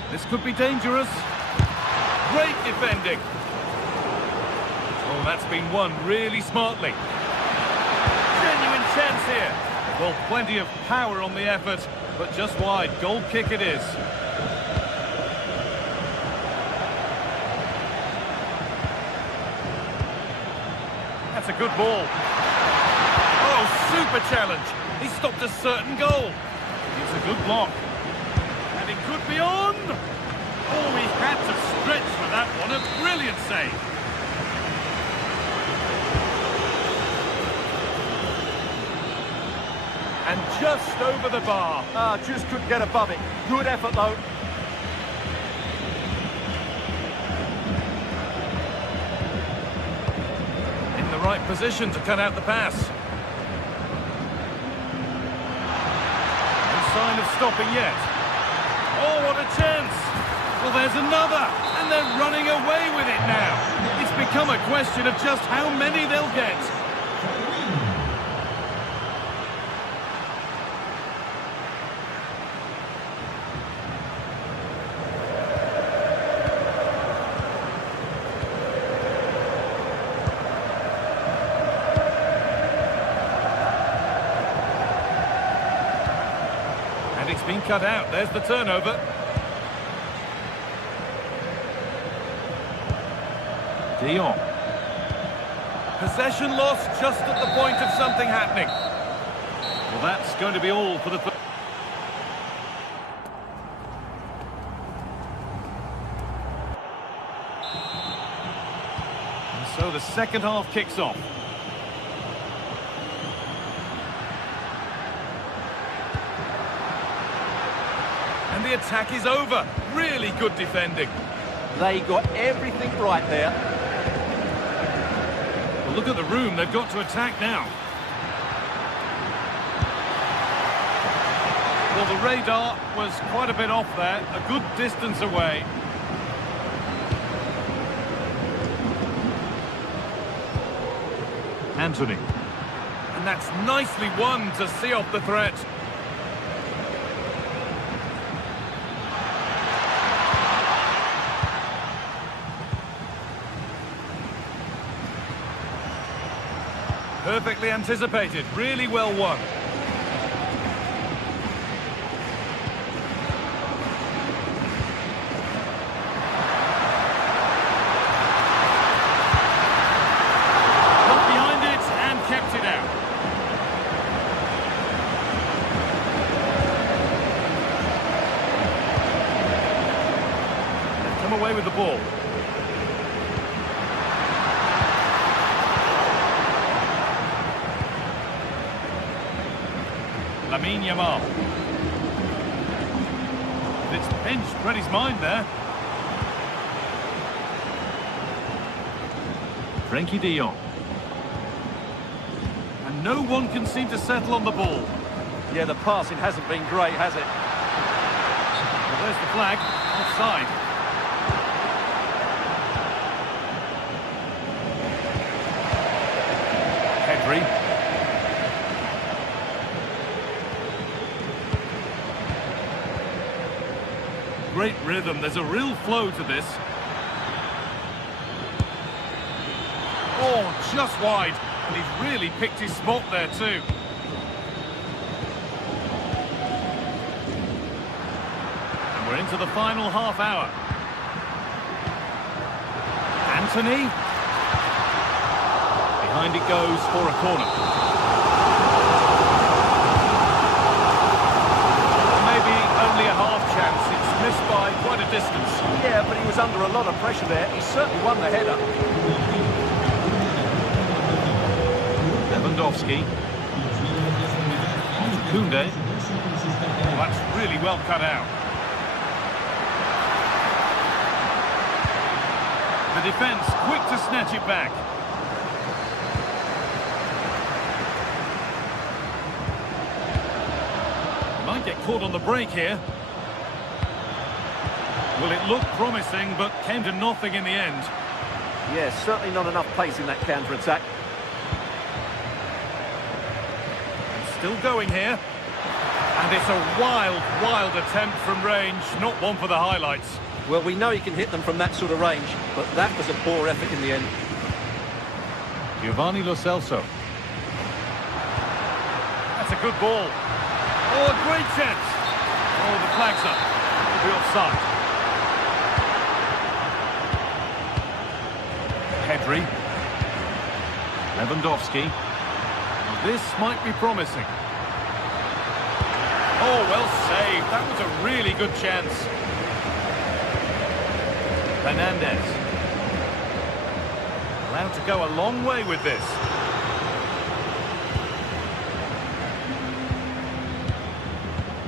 This could be dangerous. Great defending. Oh, that's been won really smartly. Genuine chance here. Well, plenty of power on the effort, but just wide. Goal kick it is. That's a good ball. Oh, super challenge. He stopped a certain goal. It's a good block. And it could be on. Oh, he had to stretch for that one. A brilliant save. And just over the bar. Just couldn't get above it. Good effort, though. In the right position to cut out the pass. No sign of stopping yet. Oh, what a chance! Well, there's another, and they're running away with it now. It's become a question of just how many they'll get. And it's been cut out. There's the turnover. De Jong. Possession lost just at the point of something happening. Well, that's going to be all for the... And so the second half kicks off. And the attack is over. Really good defending. They got everything right there. Well, look at the room. They've got to attack now. Well, the radar was quite a bit off there. A good distance away. Anthony. And that's nicely won to see off the threat. Perfectly anticipated, really well won. Got behind it and kept it out. They've come away with the ball. Lamine Yamal. It's pinched, read his mind there. Frenkie de Jong. And no one can seem to settle on the ball. Yeah, the passing hasn't been great, has it? Well, there's the flag, offside. Pedri. Great rhythm, there's a real flow to this. Oh, just wide, and he's really picked his spot there too. And we're into the final half hour. Anthony. Behind it goes for a corner. Only a half chance, it's missed by quite a distance. Yeah, but he was under a lot of pressure there. He certainly won the header. Lewandowski. On to Koundé. Oh, that's really well cut out. The defence quick to snatch it back. Might get caught on the break here. Well, it looked promising, but came to nothing in the end. Yeah, certainly not enough pace in that counter-attack. Still going here. And it's a wild, wild attempt from range, not one for the highlights. Well, we know he can hit them from that sort of range, but that was a poor effort in the end. Giovanni Lo Celso. That's a good ball. Oh, a great chance. Oh, the flag's up. It'll be offside. Pedri. Lewandowski. Well, this might be promising. Oh, well saved. That was a really good chance. Fernandez. Allowed to go a long way with this.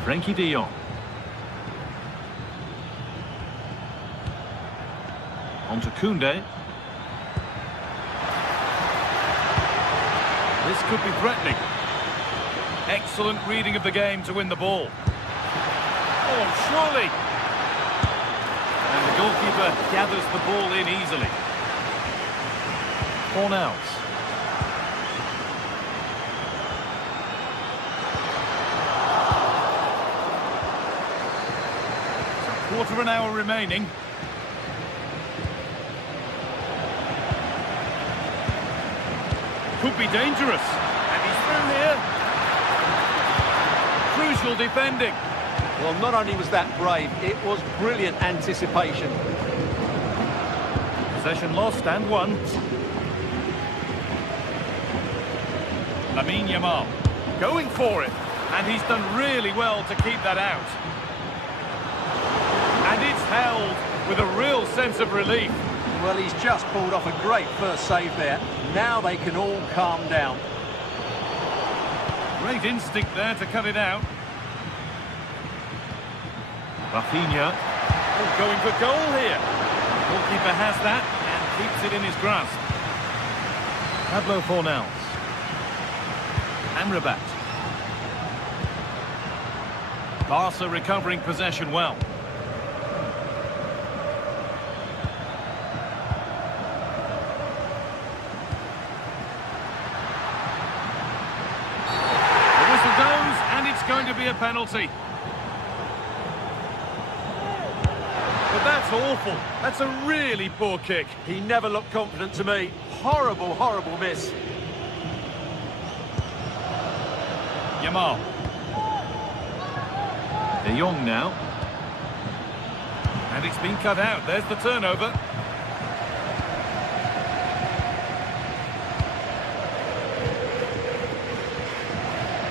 Frenkie de Jong. On to Koundé. This could be threatening. Excellent reading of the game to win the ball. Oh, surely. And the goalkeeper gathers the ball in easily. Fornals. Quarter of an hour remaining. Could be dangerous. And he's through here. Crucial defending. Well, not only was that brave, it was brilliant anticipation. Possession lost and won. Lamine Yamal going for it. And he's done really well to keep that out. And it's held with a real sense of relief. Well, he's just pulled off a great first save there. Now they can all calm down. Great instinct there to cut it out. Rafinha. Oh, going for goal here. The goalkeeper has that and keeps it in his grasp. Pablo Fornals. Amrabat. Barca recovering possession well. Going to be a penalty. But that's awful. That's a really poor kick. He never looked confident to me. Horrible, horrible miss. Yamal. De Jong now. And it's been cut out. There's the turnover.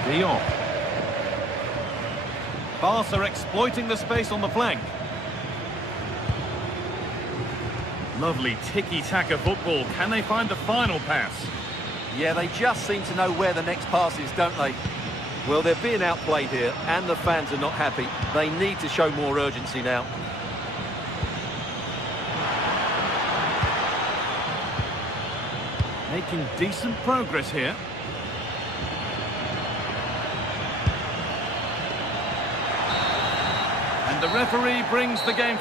De Jong. Barca exploiting the space on the flank. Lovely tiki-taka football. Can they find the final pass? Yeah, they just seem to know where the next pass is, don't they? Well, they're being outplayed here, and the fans are not happy. They need to show more urgency now. Making decent progress here. And the referee brings the game.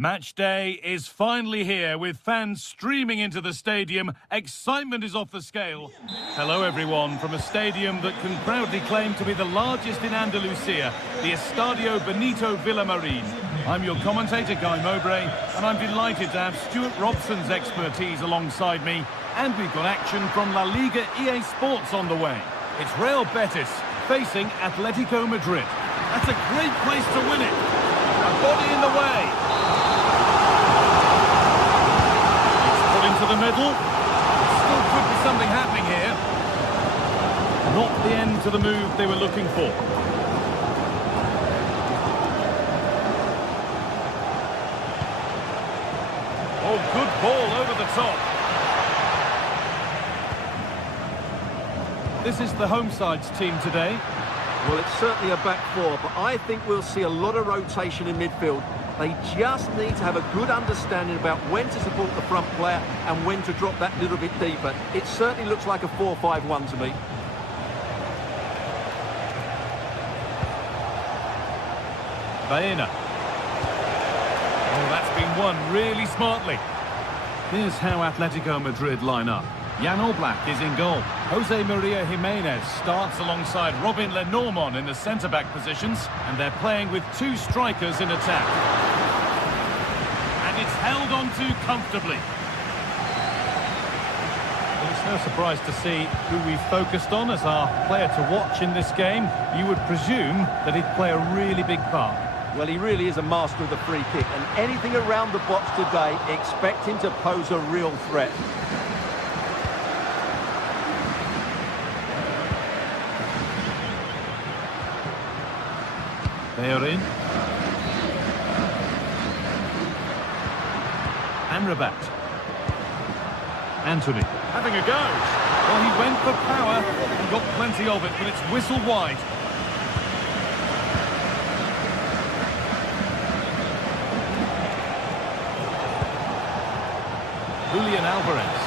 Match day is finally here with fans streaming into the stadium. Excitement is off the scale. Hello everyone from a stadium that can proudly claim to be the largest in Andalusia, the Estadio Benito Villamarin. I'm your commentator, Guy Mowbray, and I'm delighted to have Stuart Robson's expertise alongside me. And we've got action from La Liga Sports on the way. It's Real Betis facing Atletico Madrid. That's a great place to win it. A body in the way. Into the middle. Still could be something happening here. Not the end to the move they were looking for. Oh, good ball over the top. This is the home side's team today. Well, it's certainly a back four, but I think we'll see a lot of rotation in midfield. They just need to have a good understanding about when to support the front player and when to drop that little bit deeper. It certainly looks like a 4-5-1 to me. Baena. Oh, that's been won really smartly. Here's how Atletico Madrid line up. Jan Oblak is in goal. Jose Maria Jimenez starts alongside Robin Lenormand in the centre-back positions, and they're playing with two strikers in attack. And it's held on to comfortably. Well, it's no surprise to see who we've focused on as our player to watch in this game. You would presume that he'd play a really big part. Well, he really is a master of the free kick, and anything around the box today, expect him to pose a real threat. They are in. Amrabat. Anthony having a go. Well, he went for power. He got plenty of it, but it's whistled wide. Julian Alvarez.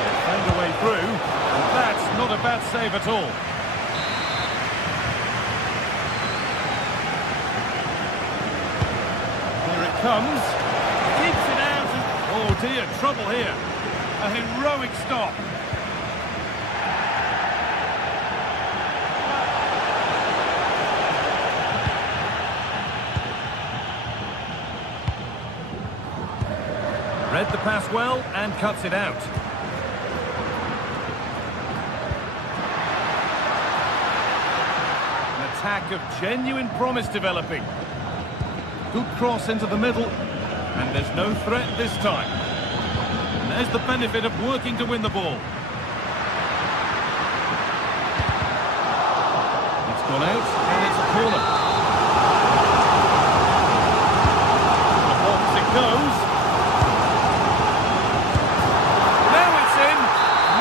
They found a way through, and that's not a bad save at all. Comes, keeps it out, and oh dear, trouble here. A heroic stop. Read the pass well and cuts it out. An attack of genuine promise developing. Good cross into the middle, and there's no threat this time. And there's the benefit of working to win the ball. It's gone out, and it's a corner. The box it goes. Now it's in.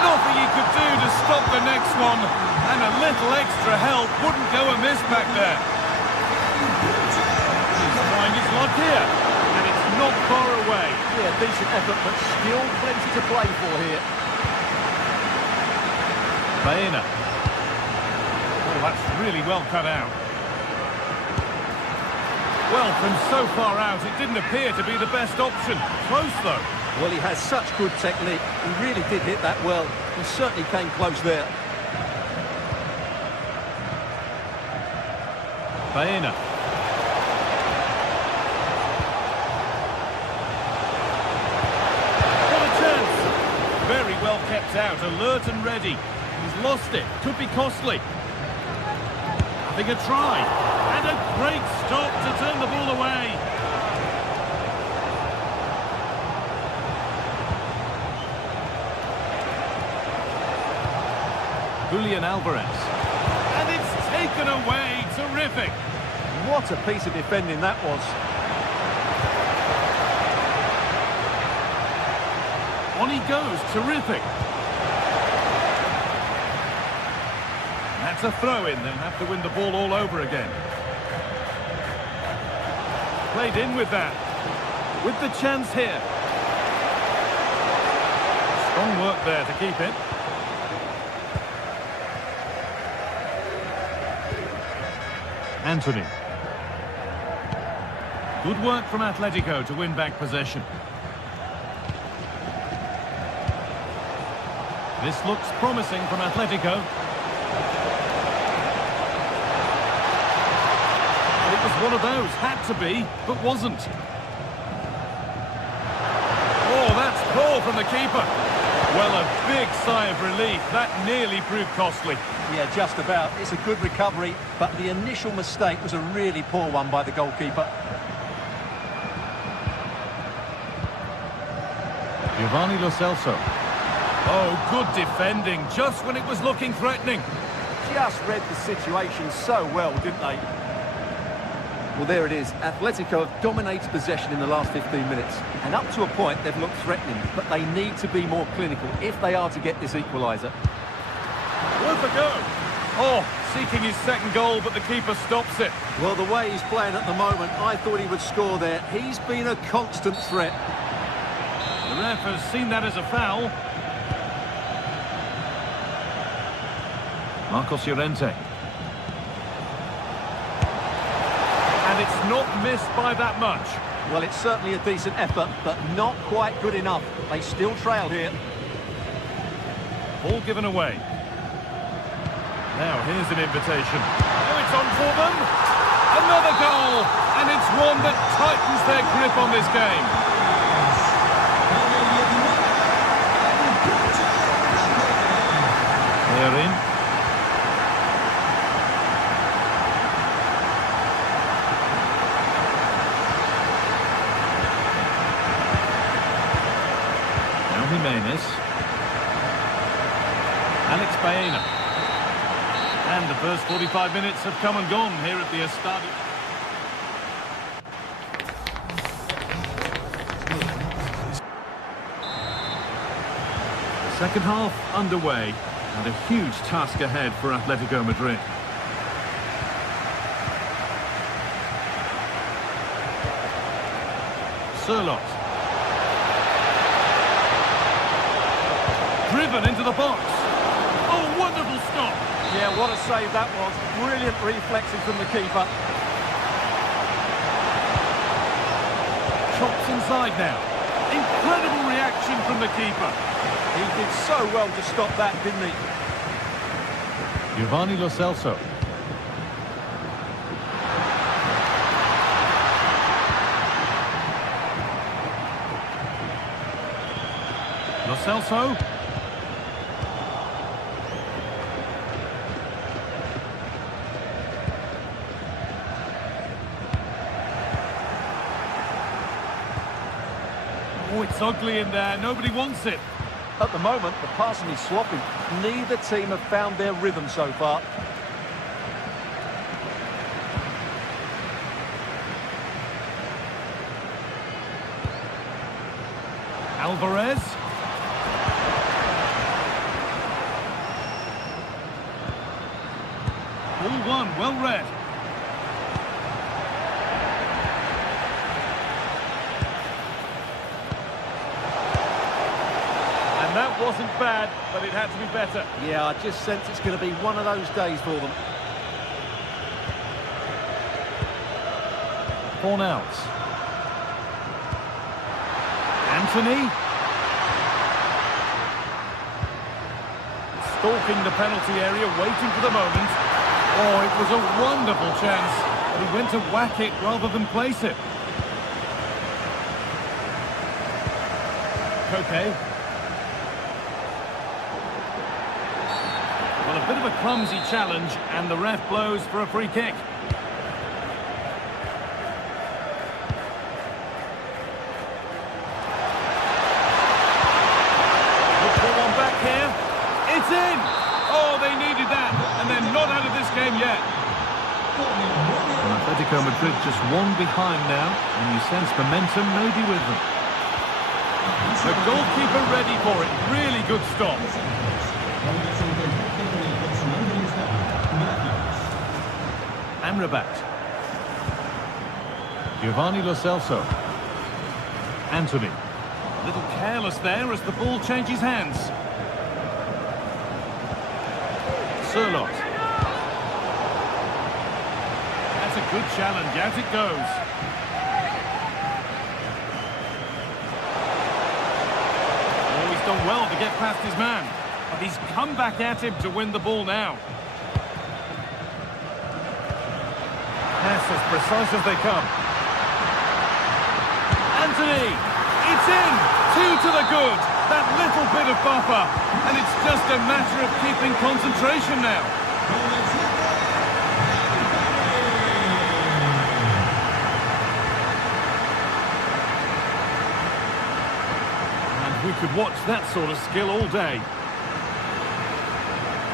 Nothing he could do to stop the next one, and a little extra help wouldn't go amiss back there. His luck here, and it's not far away. Yeah, decent effort, but still plenty to play for here. Baena. Oh, that's really well cut out. Well, from so far out, it didn't appear to be the best option. Close, though. Well, he has such good technique. He really did hit that well. He certainly came close there. Baena. Very well kept out, alert and ready. He's lost it, could be costly. Having a try, and a great stop to turn the ball away. Julian Alvarez. And it's taken away, terrific. What a piece of defending that was. On he goes, terrific. That's a throw-in, they'll have to win the ball all over again. Played in with that. With the chance here. Strong work there to keep it. Anthony. Good work from Atletico to win back possession. This looks promising from Atletico. It was one of those, had to be, but wasn't. Oh, that's poor from the keeper. Well, a big sigh of relief. That nearly proved costly. Yeah, just about. It's a good recovery, but the initial mistake was a really poor one by the goalkeeper. Giovanni Lo Celso. Oh, good defending, just when it was looking threatening. Just read the situation so well, didn't they? Well, there it is. Atletico have dominated possession in the last 15 minutes. And up to a point, they've looked threatening. But they need to be more clinical if they are to get this equaliser. Worth a go. Oh, seeking his second goal, but the keeper stops it. Well, the way he's playing at the moment, I thought he would score there. He's been a constant threat. The ref has seen that as a foul. Marcos Llorente. And it's not missed by that much. Well, it's certainly a decent effort, but not quite good enough. They still trail here. Ball given away. Now, here's an invitation. Oh, it's on for them. Another goal. And it's one that tightens their grip on this game. They're in. Jimenez. Alex Baena. And the first 45 minutes have come and gone here at the Estadio. The second half underway and a huge task ahead for Atletico Madrid. Sirlot. Driven into the box. Oh, wonderful stop. Yeah, what a save that was. Brilliant reflexes from the keeper. Chops inside now. Incredible reaction from the keeper. He did so well to stop that, didn't he? Giovanni Lo Celso. Lo Celso. Oh, it's ugly in there. Nobody wants it. At the moment, the passing is sloppy. Neither team have found their rhythm so far. Alvarez. Ball one, well read. And that wasn't bad, but it had to be better. Yeah, I just sense it's going to be one of those days for them. Fornals. Anthony. Stalking the penalty area, waiting for the moment. Oh, it was a wonderful chance, but he went to whack it rather than place it. Koke. Well, a bit of a clumsy challenge, and the ref blows for a free kick. It's in! Oh, they needed that, and they're not out of this game yet. And Atletico Madrid just one behind now, and you sense momentum may be with them. The goalkeeper ready for it. Really good stop. Amrabat. Giovanni Lo Celso. Anthony. A little careless there as the ball changes hands. Sirlot. That's a good challenge. Out it goes. done well to get past his man. But he's come back at him to win the ball now. Pass as precise as they come. Anthony! It's in! 2 to the good! That little bit of buffer. And it's just a matter of keeping concentration now. We could watch that sort of skill all day.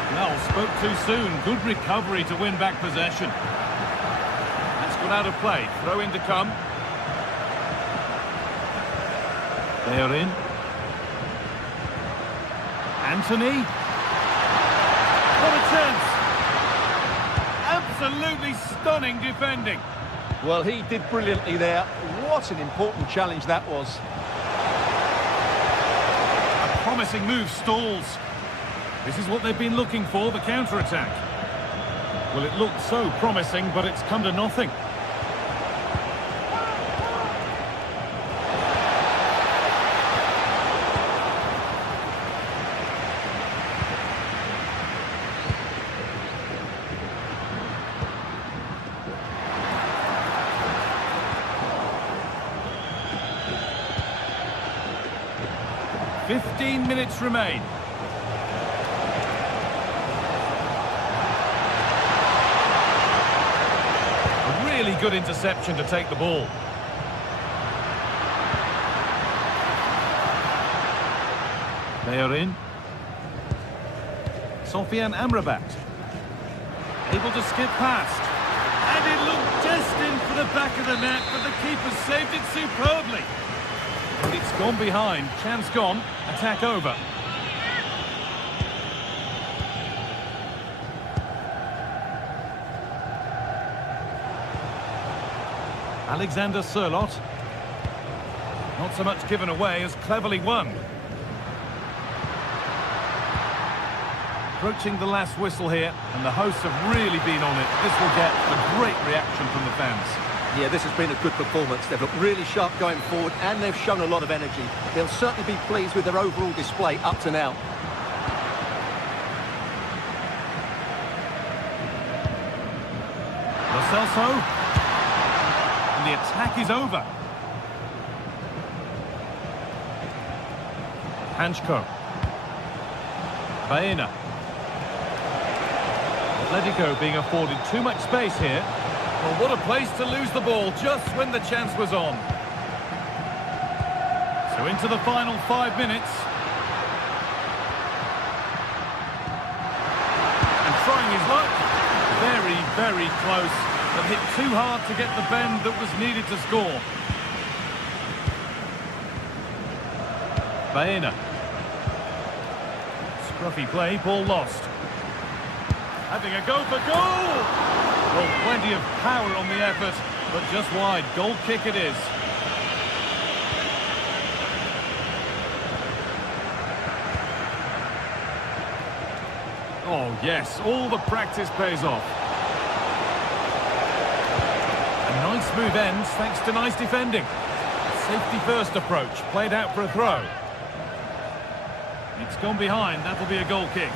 Well, spoke too soon. Good recovery to win back possession. That's got out of play. Throw in to come. They are in. Anthony. What a chance. Absolutely stunning defending. Well, he did brilliantly there. What an important challenge that was. Promising move stalls. This is what they've been looking for, the counter-attack. Well, it looked so promising, but it's come to nothing. "15 minutes remain. A really good interception to take the ball. They are in. Sofian Amrabat. Able to skip past. And it looked destined for the back of the net, but the keeper saved it superbly. And it's gone behind. Chance gone. Attack over. Alexander Sørloth. Not so much given away as cleverly won. Approaching the last whistle here, and the hosts have really been on it. This will get a great reaction from the fans. Yeah, this has been a good performance. They've looked really sharp going forward, and they've shown a lot of energy. They'll certainly be pleased with their overall display up to now. Lo Celso. And the attack is over. Hanchko. Baena. Atletico being afforded too much space here. Well, what a place to lose the ball just when the chance was on. So into the final 5 minutes. And trying his luck. Very, very close. But hit too hard to get the bend that was needed to score. Baena. Scruffy play, ball lost. Having a go for goal! Well, plenty of power on the effort, but just wide. Goal kick it is. Oh, yes, all the practice pays off. A nice move ends thanks to nice defending. Safety first approach, played out for a throw. It's gone behind, that'll be a goal kick.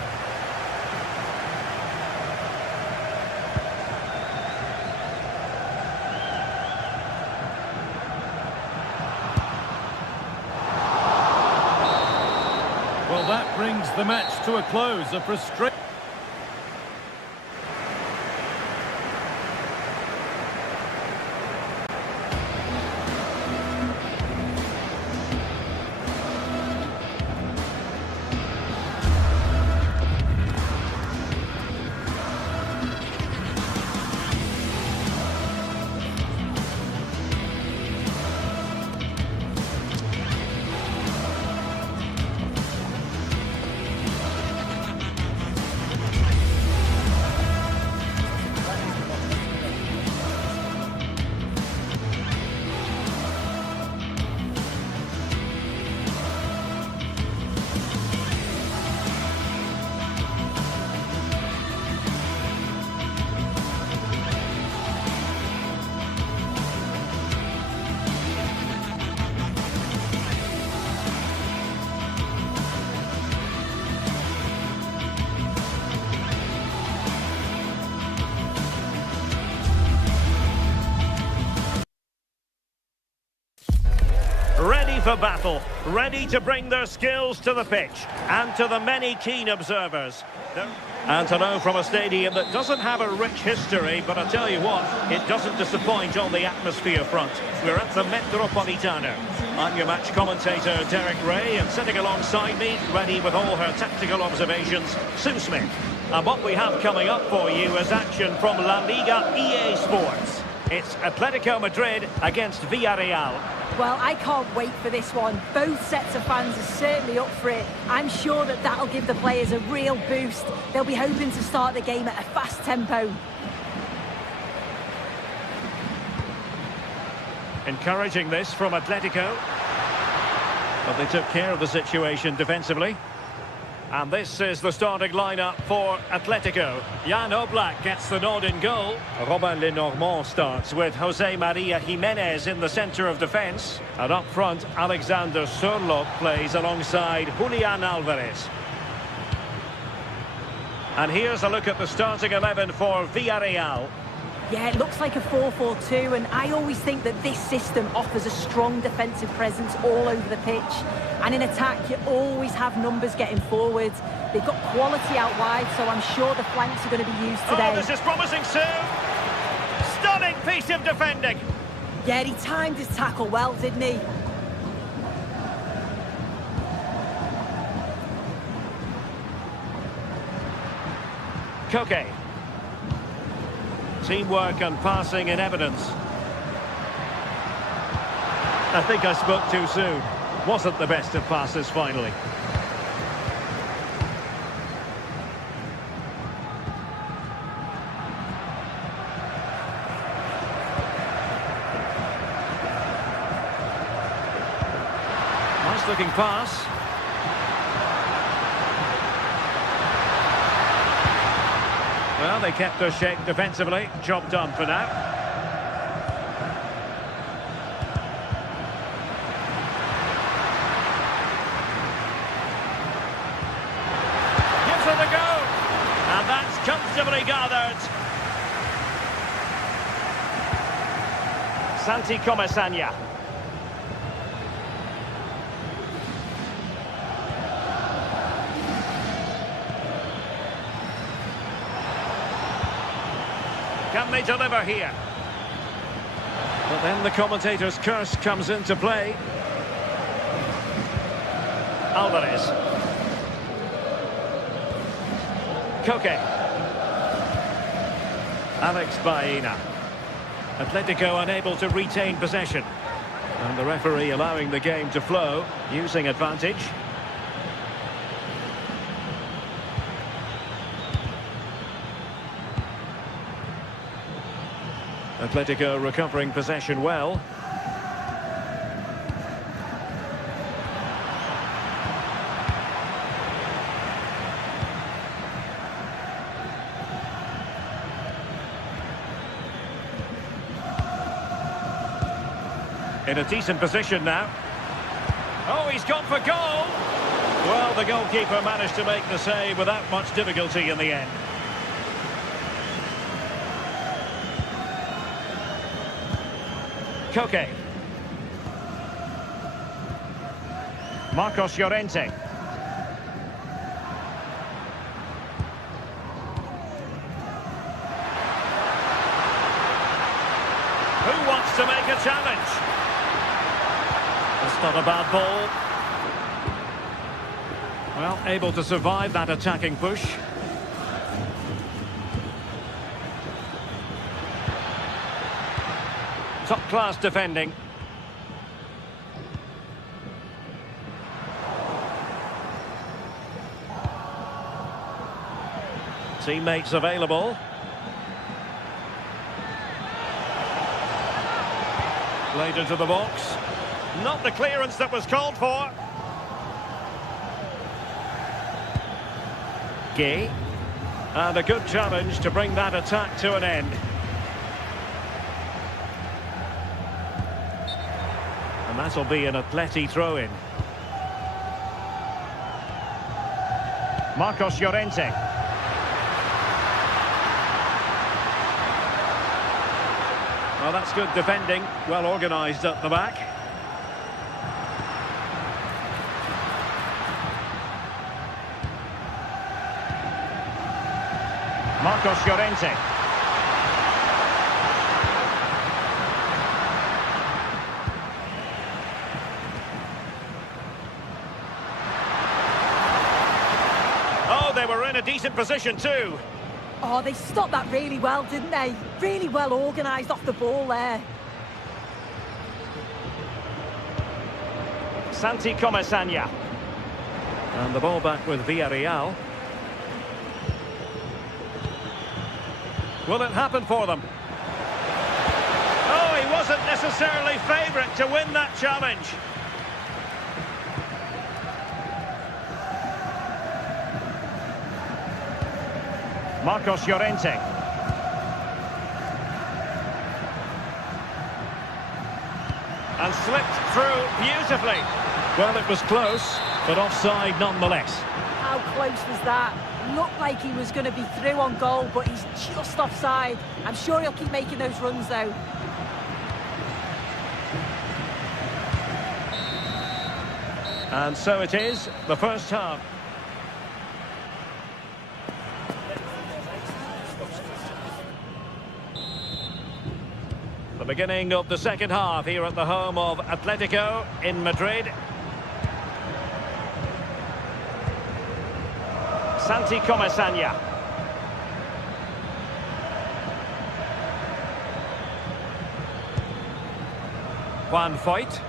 Well, that brings the match to a close. A frustrating... for battle, ready to bring their skills to the pitch and to the many keen observers. And to know from a stadium that doesn't have a rich history, but I tell you what, it doesn't disappoint on the atmosphere front. We're at the Metropolitano. I'm your match commentator, Derek Ray, and sitting alongside me, ready with all her tactical observations, Sue Smith. And what we have coming up for you is action from La Liga EA Sports. It's Atletico Madrid against Villarreal. Well, I can't wait for this one. Both sets of fans are certainly up for it. I'm sure that that'll give the players a real boost. They'll be hoping to start the game at a fast tempo. Encouraging this from Atletico. But they took care of the situation defensively. And this is the starting lineup for Atletico. Jan Oblak gets the nod in goal. Robin Lenormand starts with Jose Maria Jimenez in the centre of defence. And up front, Alexander Sørloth plays alongside Julian Alvarez. And here's a look at the starting 11 for Villarreal. Yeah, it looks like a 4-4-2, and I always think that this system offers a strong defensive presence all over the pitch. And in attack, you always have numbers getting forward. They've got quality out wide, so I'm sure the flanks are going to be used today. Oh, this is promising, Sue! Stunning piece of defending! Yeah, he timed his tackle well, didn't he? Koke. Teamwork and passing in evidence. I think I spoke too soon. Wasn't the best of passes finally. Nice looking pass. Well, they kept their shape defensively. Job done for now. Gives it a go. And that's comfortably gathered. Santi Comesaña. Can they deliver here? But then the commentator's curse comes into play. Alvarez. Koke. Alex Baena. Atletico unable to retain possession. And the referee allowing the game to flow, using advantage. Atletico recovering possession well. In a decent position now. Oh, he's gone for goal! Well, the goalkeeper managed to make the save without much difficulty in the end. Koke. Marcos Llorente. Who wants to make a challenge? That's not a bad ball. Well, able to survive that attacking push. Top-class defending. Teammates available. Played into the box. Not the clearance that was called for. Gay. And a good challenge to bring that attack to an end. And that'll be an Atleti throw-in. Marcos Llorente. Well, that's good defending. Well organised at the back. Marcos Llorente. Oh, they were in a decent position too. Oh, they stopped that really well, didn't they? Really well organised off the ball there. Santi Comesaña. And the ball back with Villarreal. Will it happen for them? Oh, he wasn't necessarily favourite to win that challenge. Marcos Llorente. And slipped through beautifully. Well, it was close, but offside nonetheless. How close was that? Looked like he was going to be through on goal, but he's just offside. I'm sure he'll keep making those runs, though. And so it is, the first half. The beginning of the second half here at the home of Atletico in Madrid. Santi Comesaña. Juan Foyt.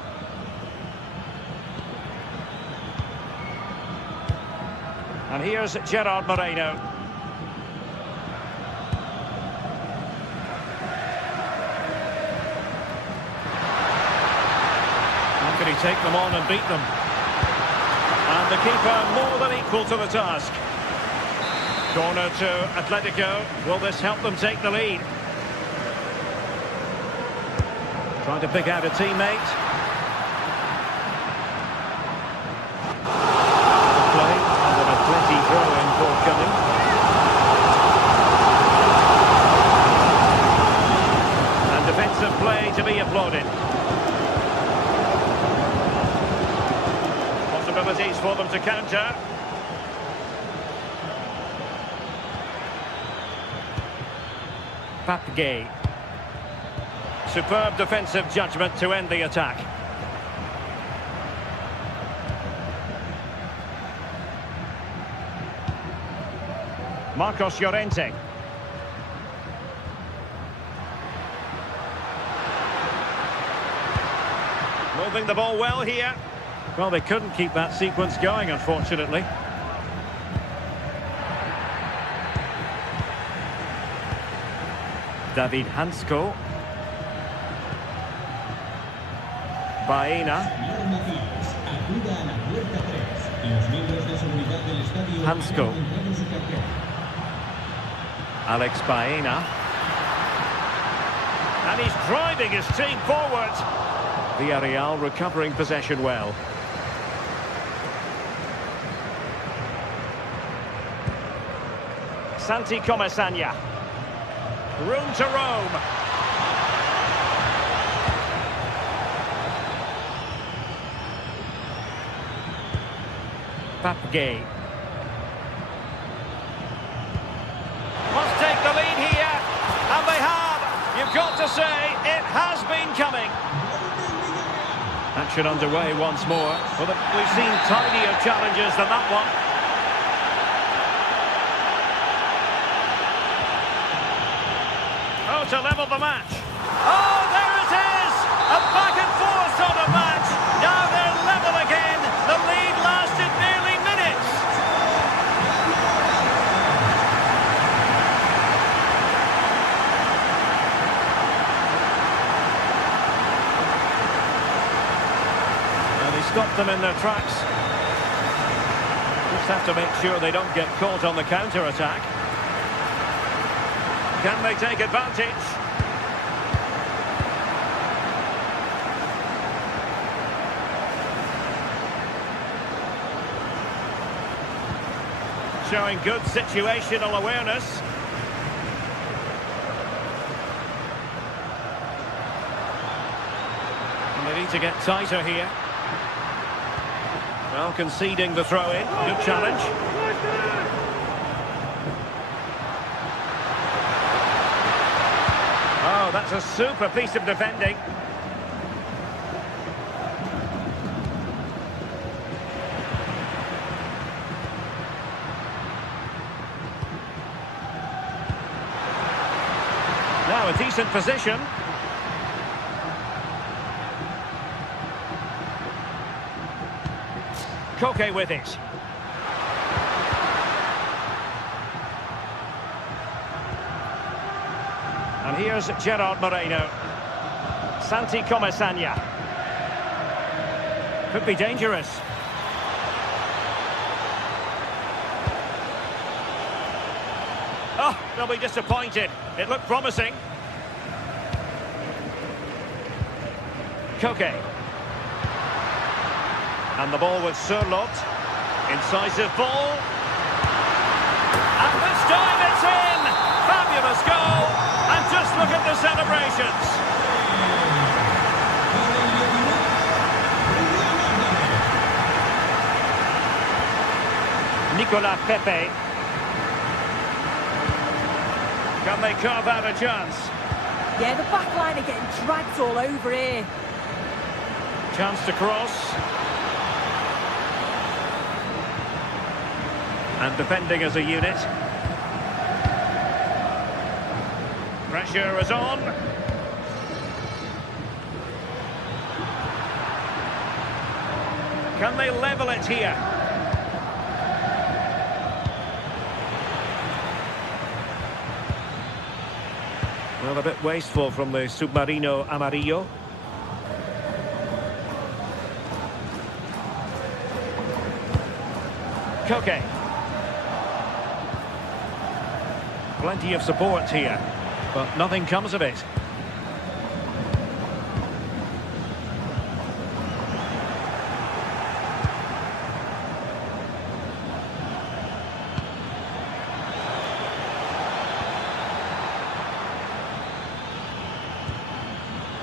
And here's Gerard Moreno. How can he take them on and beat them? And the keeper more than equal to the task. Corner to Atletico. Will this help them take the lead? Trying to pick out a teammate. Play and an Atleti throw-in forthcoming. And defensive play to be applauded. Possibilities for them to counter. Papgay. Superb defensive judgment to end the attack. Marcos Llorente. Moving the ball well here. Well, they couldn't keep that sequence going, unfortunately. David Hansko. Baena. Hansko. Alex Baena. And he's driving his team forward. Villarreal recovering possession well. Santi Comesaña. Room to roam. Papgay. Must take the lead here. And they have. You've got to say, it has been coming. Action underway once more. Well, we've seen tidier challenges than that one. Oh, to level the match. Oh, there it is! A back and forth sort of match. Now they're level again. The lead lasted nearly minutes. Well, they stopped them in their tracks. Just have to make sure they don't get caught on the counter-attack. Can they take advantage? Showing good situational awareness. And they need to get tighter here. Well, conceding the throw-in. Good challenge. It's a super piece of defending. Now a decent position. Koke with it. And here's Gerard Moreno. Santi Comesania. Could be dangerous. Oh, they'll be disappointed. It looked promising. Koke. And the ball with Surlot. Incisive ball. And this time it's in! Fabulous goal! And just look at the celebrations. Nicolas Pepe. Can they carve out a chance? Yeah, the back line are getting dragged all over here. Chance to cross. And defending as a unit. Pressure is on. Can they level it here? Well, a bit wasteful from the Submarino Amarillo. Koke. Plenty of support here, but nothing comes of it.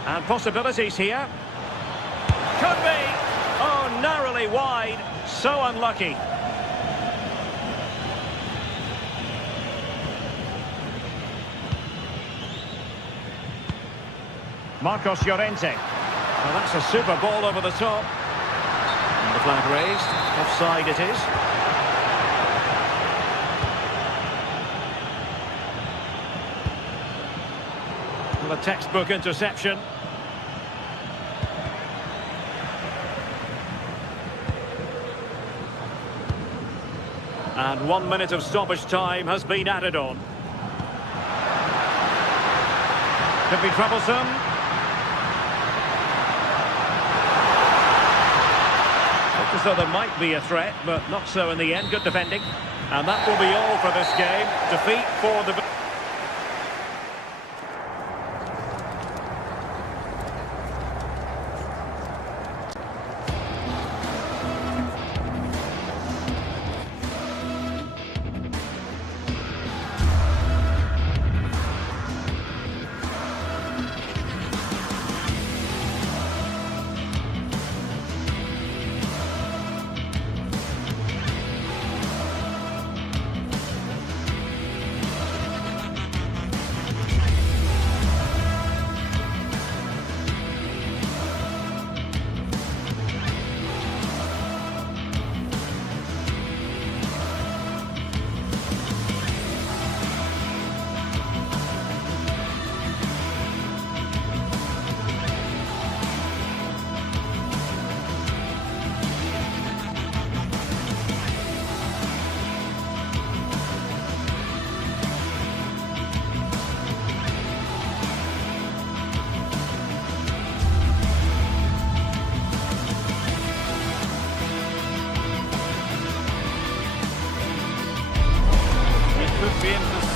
And possibilities here. Could be! Oh, narrowly wide. So unlucky. Marcos Llorente. Well, that's a super ball over the top. And the flag raised. Offside it is. Well, a textbook interception. And 1 minute of stoppage time has been added on. Could be troublesome. Looked as though there might be a threat, but not so in the end. Good defending. And that will be all for this game. Defeat for the...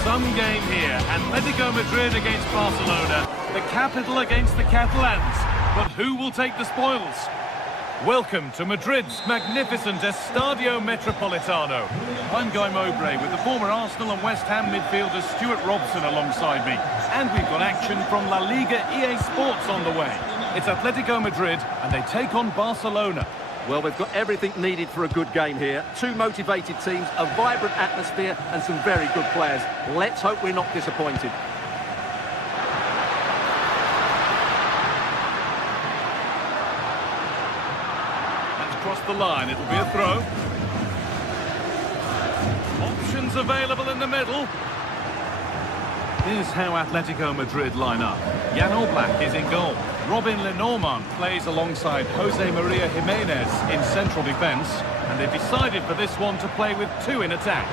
Some game here. Atletico Madrid against Barcelona. The capital against the Catalans. But who will take the spoils? Welcome to Madrid's magnificent Estadio Metropolitano. I'm Guy Mowbray with the former Arsenal and West Ham midfielder Stuart Robson alongside me. And we've got action from La Liga GTSports on the way. It's Atletico Madrid and they take on Barcelona. Well, we've got everything needed for a good game here. Two motivated teams, a vibrant atmosphere and some very good players. Let's hope we're not disappointed. across the line. It'll be a throw. Options available in the middle. Here's how Atletico Madrid line up. Jan Oblak is in goal. Robin Lenormand plays alongside Jose Maria Jimenez in central defence. And they've decided for this one to play with two in attack.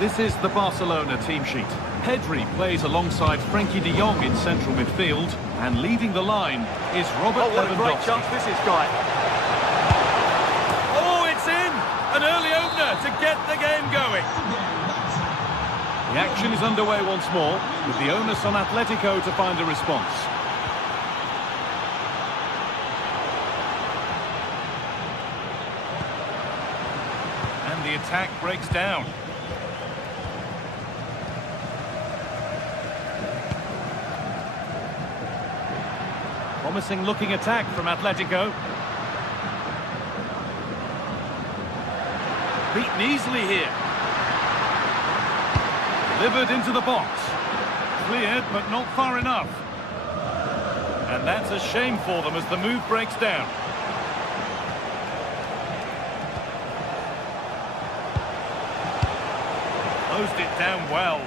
This is the Barcelona team sheet. Pedri plays alongside Frenkie de Jong in central midfield. And leading the line is Robert What a great Lewandowski. chance this is, Guy. Oh, it's in! An early opener to get the game going. The action is underway once more, with the onus on Atletico to find a response. And the attack breaks down. Promising looking attack from Atletico. Beaten easily here. Delivered into the box. Cleared, but not far enough. And that's a shame for them as the move breaks down. Closed it down well.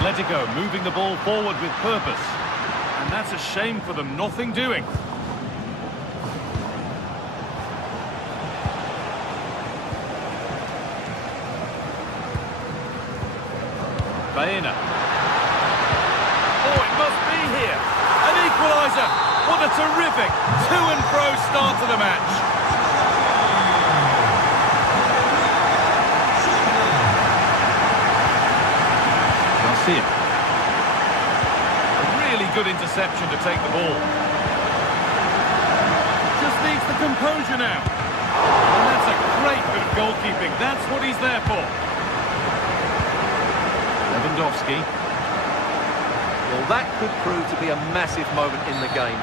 Atletico moving the ball forward with purpose. And that's a shame for them, nothing doing. Baena. Oh, it must be here. An equaliser. What a terrific to and fro start to the match. Garcia. A really good interception to take the ball. Just needs the composure now. And that's a great bit of goalkeeping. That's what he's there for. Lewandowski. Well, that could prove to be a massive moment in the game.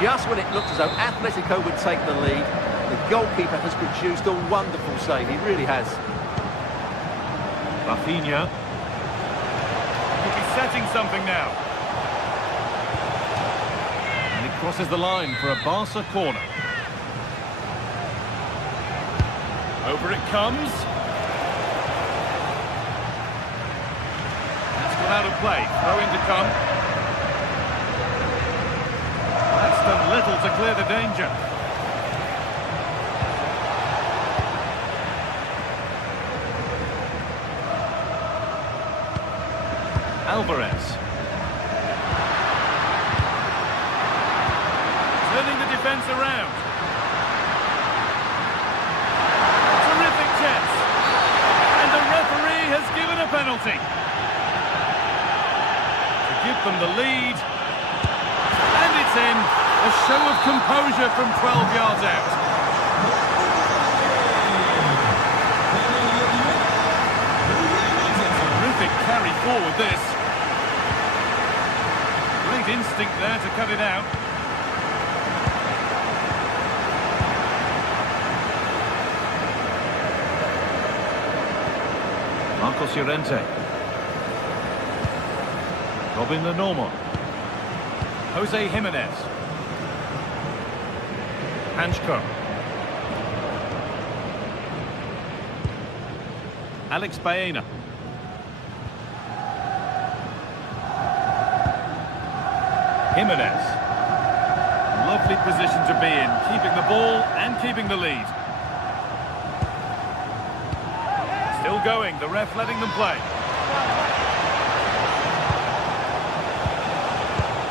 Just when it looked as though Atletico would take the lead, the goalkeeper has produced a wonderful save. He really has. Rafinha. Could be setting something now. And he crosses the line for a Barca corner. Over it comes. Out of play, throw in to come. That's done little to clear the danger. Alvarez. Turning the defence around. Terrific chance. And the referee has given a penalty. Give them the lead, and it's in. A show of composure from 12 yards out. It's a terrific carry forward, this. Great instinct there to cut it out. Marcos Llorente. Robin Lenormand. Jose Jimenez. Hanchko. Alex Baena. Jimenez. Lovely position to be in, keeping the ball and keeping the lead. Still going, the ref letting them play.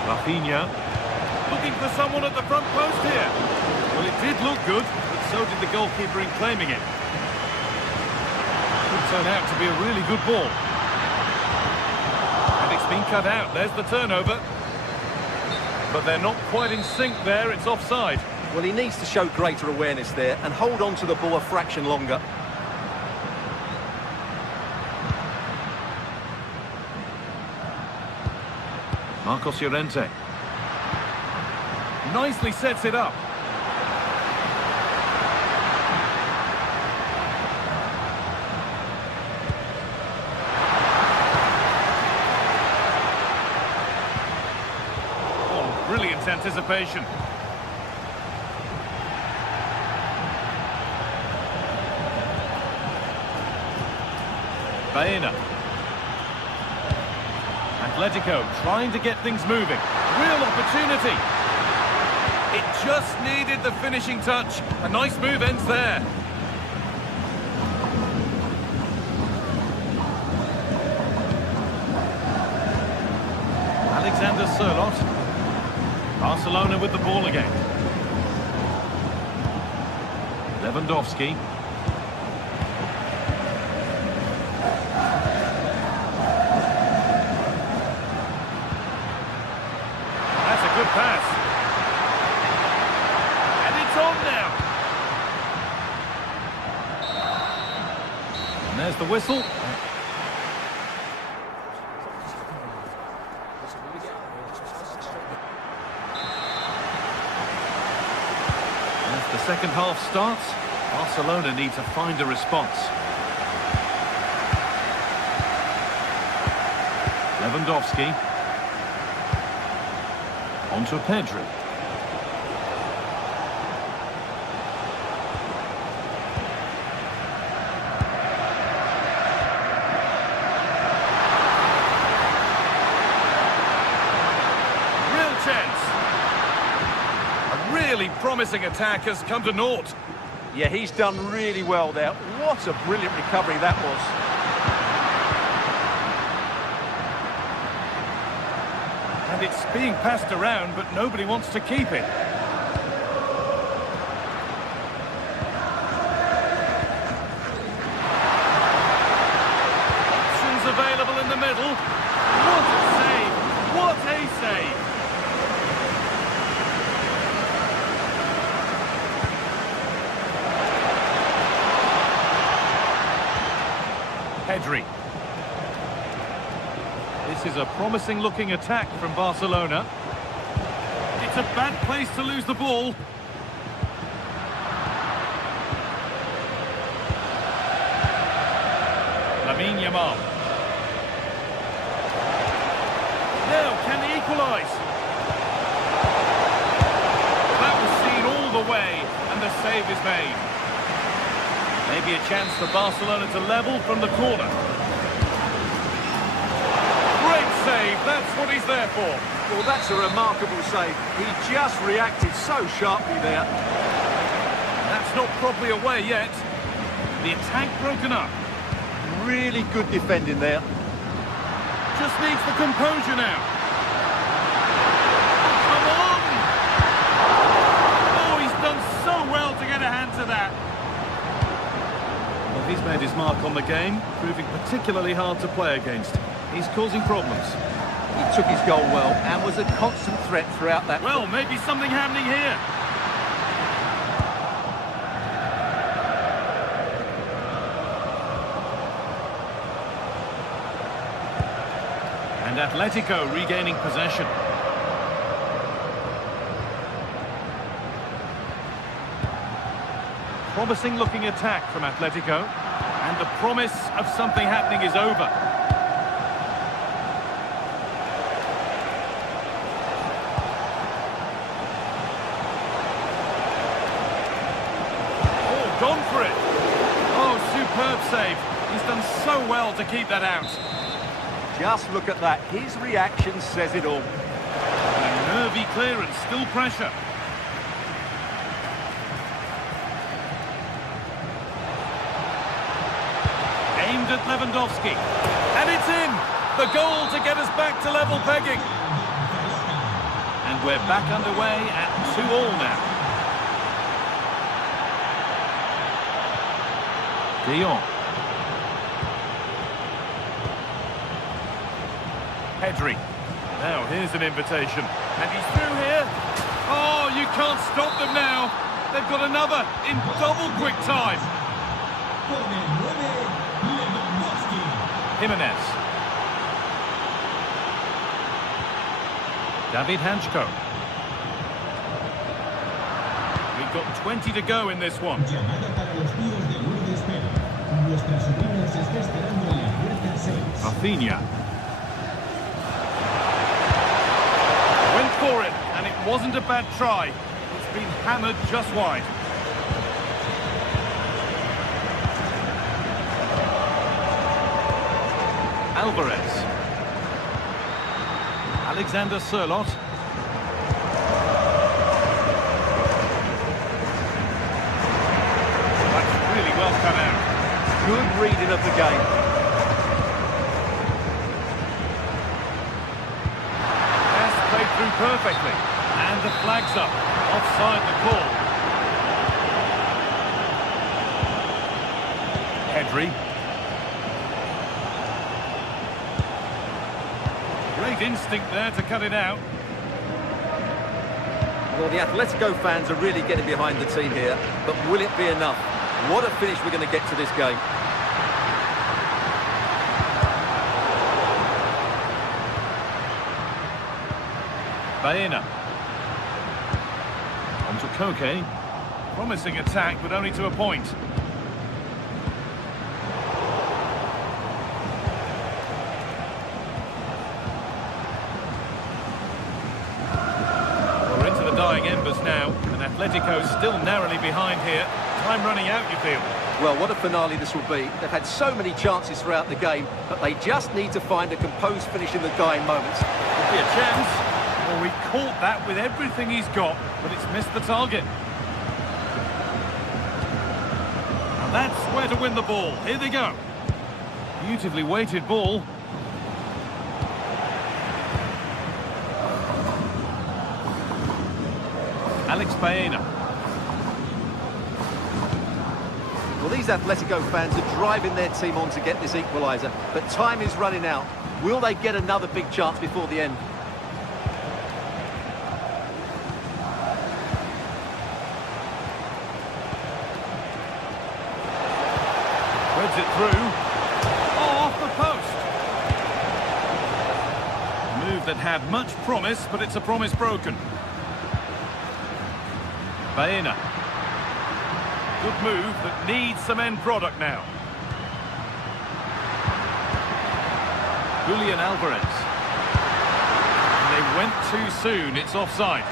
Rafinha, looking for someone at the front post here. Well, it did look good, but so did the goalkeeper in claiming it. Could turn out to be a really good ball. And it's been cut out. There's the turnover. But they're not quite in sync there. It's offside. Well, he needs to show greater awareness there and hold on to the ball a fraction longer. Marcos Llorente. Nicely sets it up. Oh, brilliant anticipation. Baena. Atletico trying to get things moving. Real opportunity. It just needed the finishing touch. A nice move ends there. Alexander Sørloth. Barcelona with the ball again. Lewandowski. Good pass. And it's on now. And there's the whistle. As the second half starts, Barcelona need to find a response. Lewandowski. On to Pedri. Real chance. A really promising attack has come to naught. Yeah, he's done really well there. What a brilliant recovery that was. And it's being passed around, but nobody wants to keep it. Options available in the middle. What a save! What a save! Pedri. This is a promising-looking attack from Barcelona. It's a bad place to lose the ball. Lamine Yamal. Now, can he equalise? That was seen all the way, and the save is made. Maybe a chance for Barcelona to level from the corner. Save, that's what he's there for. Well, that's a remarkable save. He just reacted so sharply there. That's not properly away yet. The attack broken up. Really good defending there. Just needs the composure now. Come on! Oh, he's done so well to get a hand to that. Well, he's made his mark on the game, proving particularly hard to play against. He's causing problems. He took his goal well and was a constant threat throughout that. Well, maybe something happening here. And Atletico regaining possession. Promising looking attack from Atletico. And the promise of something happening is over. Gone for it. Oh, superb save. He's done so well to keep that out. Just look at that. His reaction says it all. A nervy clearance, still pressure. Aimed at Lewandowski. And it's in. The goal to get us back to level pegging. And we're back underway at 2-2 now. De Jong. Pedri. Now here's an invitation. And he's through here. Oh, you can't stop them now. They've got another in double quick time. Jimenez. David Hanchko. We've got 20 to go in this one. Rafinha. Went for it, and it wasn't a bad try. It's been hammered just wide. Alvarez. Alexander Sørloth. That's really well cut out. Good reading of the game. Pass played through perfectly. And the flag's up. Offside the call. Pedri. Great instinct there to cut it out. Well, the Atletico fans are really getting behind the team here, but will it be enough? What a finish we're going to get to this game. Baena. On to Koke. Promising attack, but only to a point. We're into the dying embers now, and Atletico still narrowly behind here. Time running out, you feel? Well, what a finale this will be. They've had so many chances throughout the game, but they just need to find a composed finish in the dying moments. Could be a chance. Well, he caught that with everything he's got, but it's missed the target. And that's where to win the ball. Here they go. Beautifully weighted ball. Alex Baena. Well, these Atletico fans are driving their team on to get this equaliser, but time is running out. Will they get another big chance before the end? Threads it through. Oh, off the post. A move that had much promise, but it's a promise broken. Baena. Good move that needs some end product now. Julian Alvarez. And they went too soon. It's offside.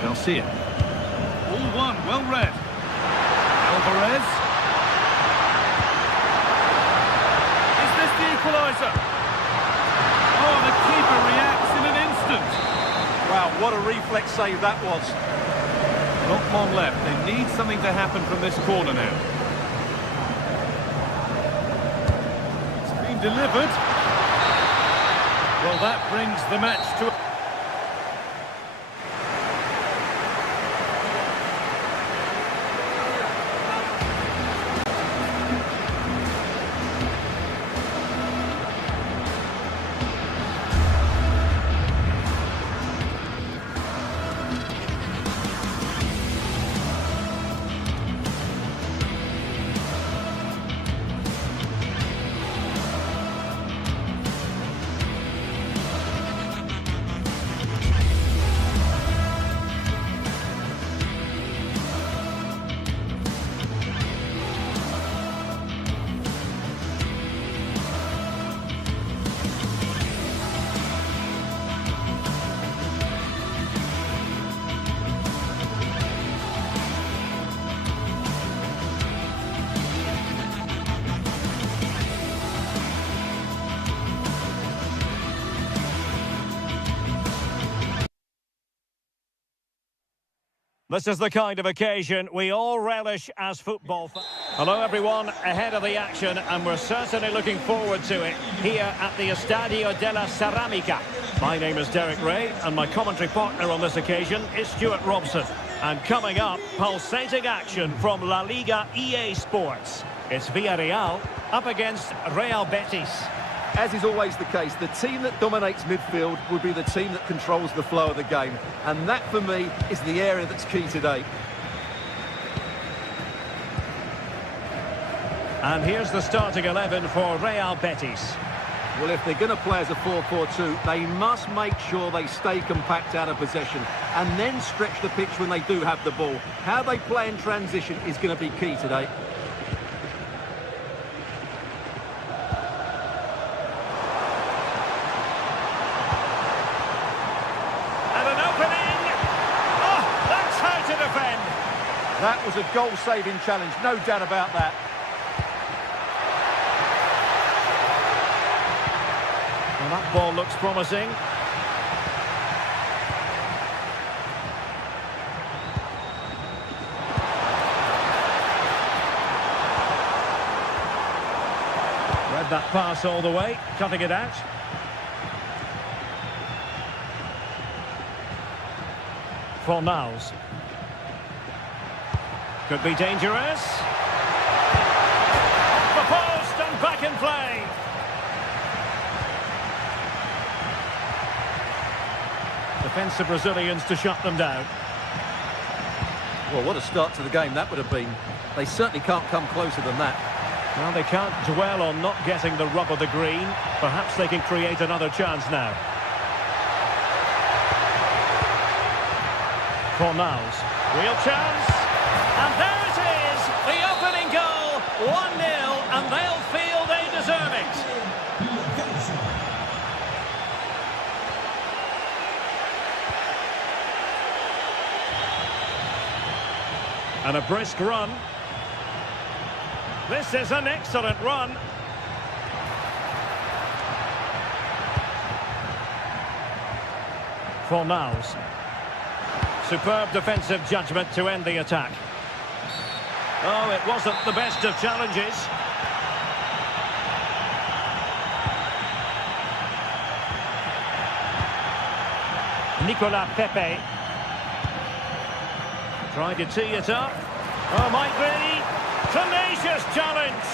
Garcia. All one, well read. Alvarez. Is this the equaliser? Oh, the keeper reacts in an instant. Wow, what a reflex save that was. Not long left. They need something to happen from this corner now. It's been delivered. Well, that brings the match to... This is the kind of occasion we all relish as football fans. Hello everyone, ahead of the action, and we're certainly looking forward to it here at the Estadio della Ceramica. My name is Derek Ray, and my commentary partner on this occasion is Stuart Robson. And coming up, pulsating action from La Liga EA Sports. It's Villarreal up against Real Betis. As is always the case, the team that dominates midfield will be the team that controls the flow of the game. And that, for me, is the area that's key today. And here's the starting 11 for Real Betis. Well, if they're going to play as a 4-4-2, they must make sure they stay compact out of possession and then stretch the pitch when they do have the ball. How they play in transition is going to be key today. And an opening! Oh, that's how to defend! That was a goal-saving challenge, no doubt about that. Well, that ball looks promising. Read that pass all the way, cutting it out. Fornals. Could be dangerous. Off the post and back in play. Defensive Brazilians to shut them down. Well, what a start to the game that would have been. They certainly can't come closer than that. Well, they can't dwell on not getting the rub of the green. Perhaps they can create another chance now. Fornals. Real chance. And there it is. The opening goal. 1-0, and they'll feel they deserve it. And a brisk run. This is an excellent run. Fornals. Superb defensive judgment to end the attack. Oh, it wasn't the best of challenges. Nicolas Pepe. Trying to tee it up. Oh, might be. Tenacious challenge.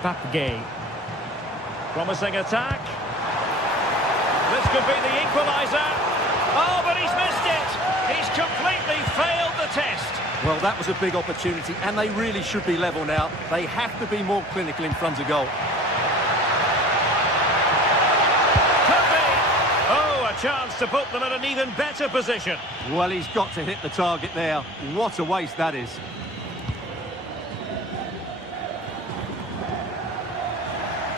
Papgay. Promising attack. This could be the equaliser. Oh, but he's missed it. He's completely failed the test. Well, that was a big opportunity, and they really should be level now. They have to be more clinical in front of goal. Could be. Oh, a chance to put them in an even better position. Well, he's got to hit the target there. What a waste that is.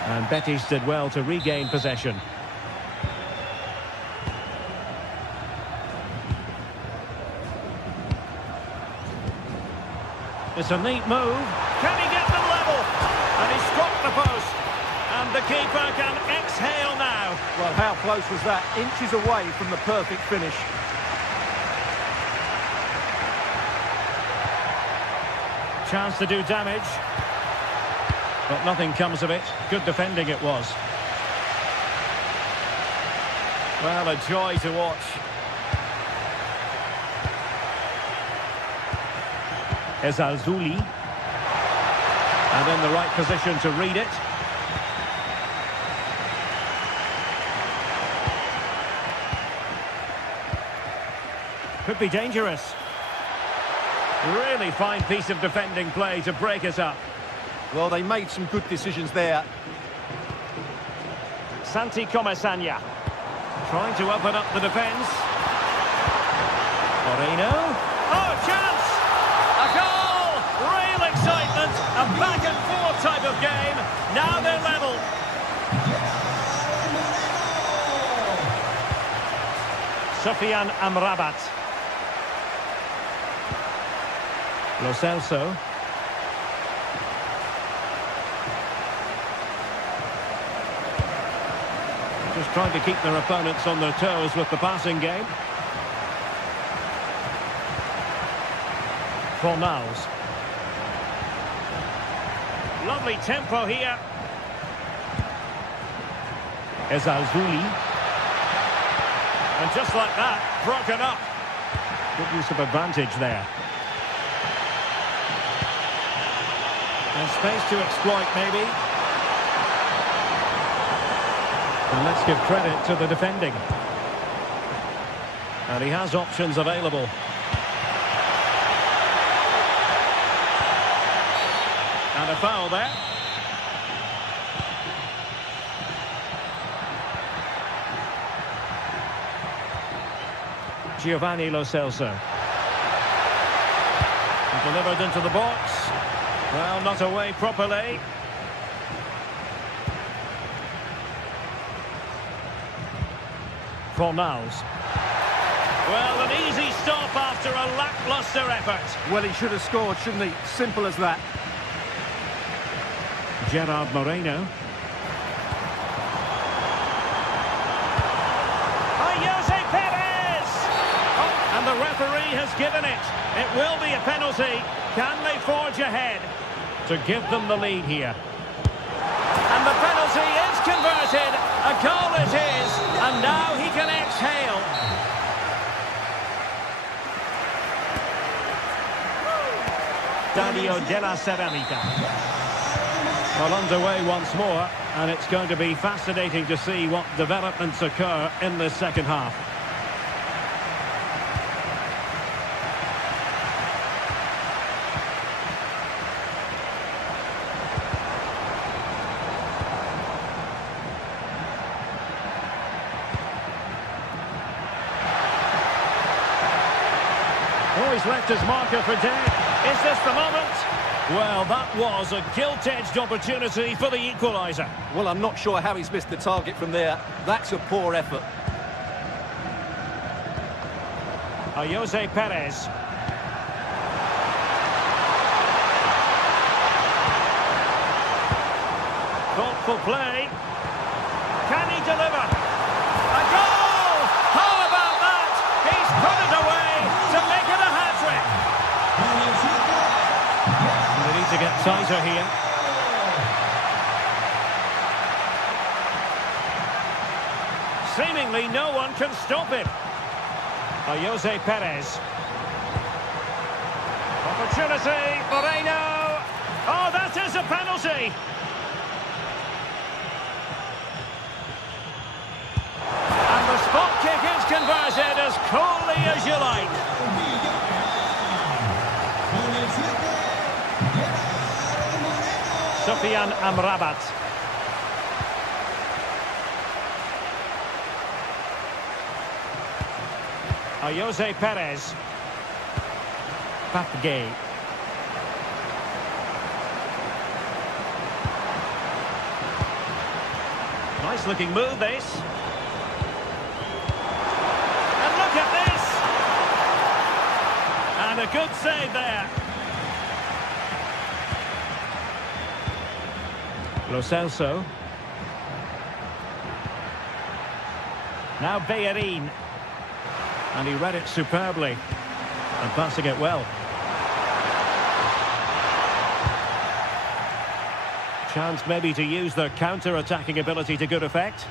And Betis did well to regain possession. It's a neat move. Can he get them level? And he struck the post. And the keeper can exhale now. Well, how close was that? Inches away from the perfect finish. Chance to do damage. But nothing comes of it. Good defending it was. Well, a joy to watch. Ezalzouli. And in the right position to read it. Could be dangerous. Really fine piece of defending play to break it up. Well, they made some good decisions there. Santi Comesaña. Trying to open up the defence. Moreno. Oh, chance! A goal! Real excitement! A back-and-forth type of game. Now they're level. Sofian Amrabat. Lo Celso. Just trying to keep their opponents on their toes with the passing game. Fornals. Lovely tempo here. Ezalzouli. And just like that, broken up. Good use of advantage there. And space to exploit, maybe. And let's give credit to the defending. And he has options available. And a foul there. Giovanni Lo Celso. Delivered into the box. Well, not away properly. Fornals. Well, an easy stop after a lacklustre effort. Well, he should have scored, shouldn't he? Simple as that. Gerard Moreno. Jose Perez! Oh, and the referee has given it. It will be a penalty. Can they forge ahead to give them the lead here? And the penalty is converted. A goal it is. And now he can exhale. Stadio della Ceramica. Well, underway once more, and it's going to be fascinating to see what developments occur in this second half. Oh, he's left his marker for dead. Is this the moment? Well, that was a gilt-edged opportunity for the equaliser. Well, I'm not sure how he's missed the target from there. That's a poor effort. Jose Perez. Thoughtful play. Can he deliver? A goal! How about that? He's put it away to make it a hat-trick. They need to get tighter here. Seemingly no one can stop him. Jose Perez. Opportunity, Moreno. Oh, that is a penalty. And the spot kick is converted as coolly as you like. Sufyan Amrabat. Jose Perez. Papgay. Nice looking move this. And look at this. And a good save there. Lo Celso. Now Bellerin. And he read it superbly. And passing it well. Chance maybe to use their counter-attacking ability to good effect.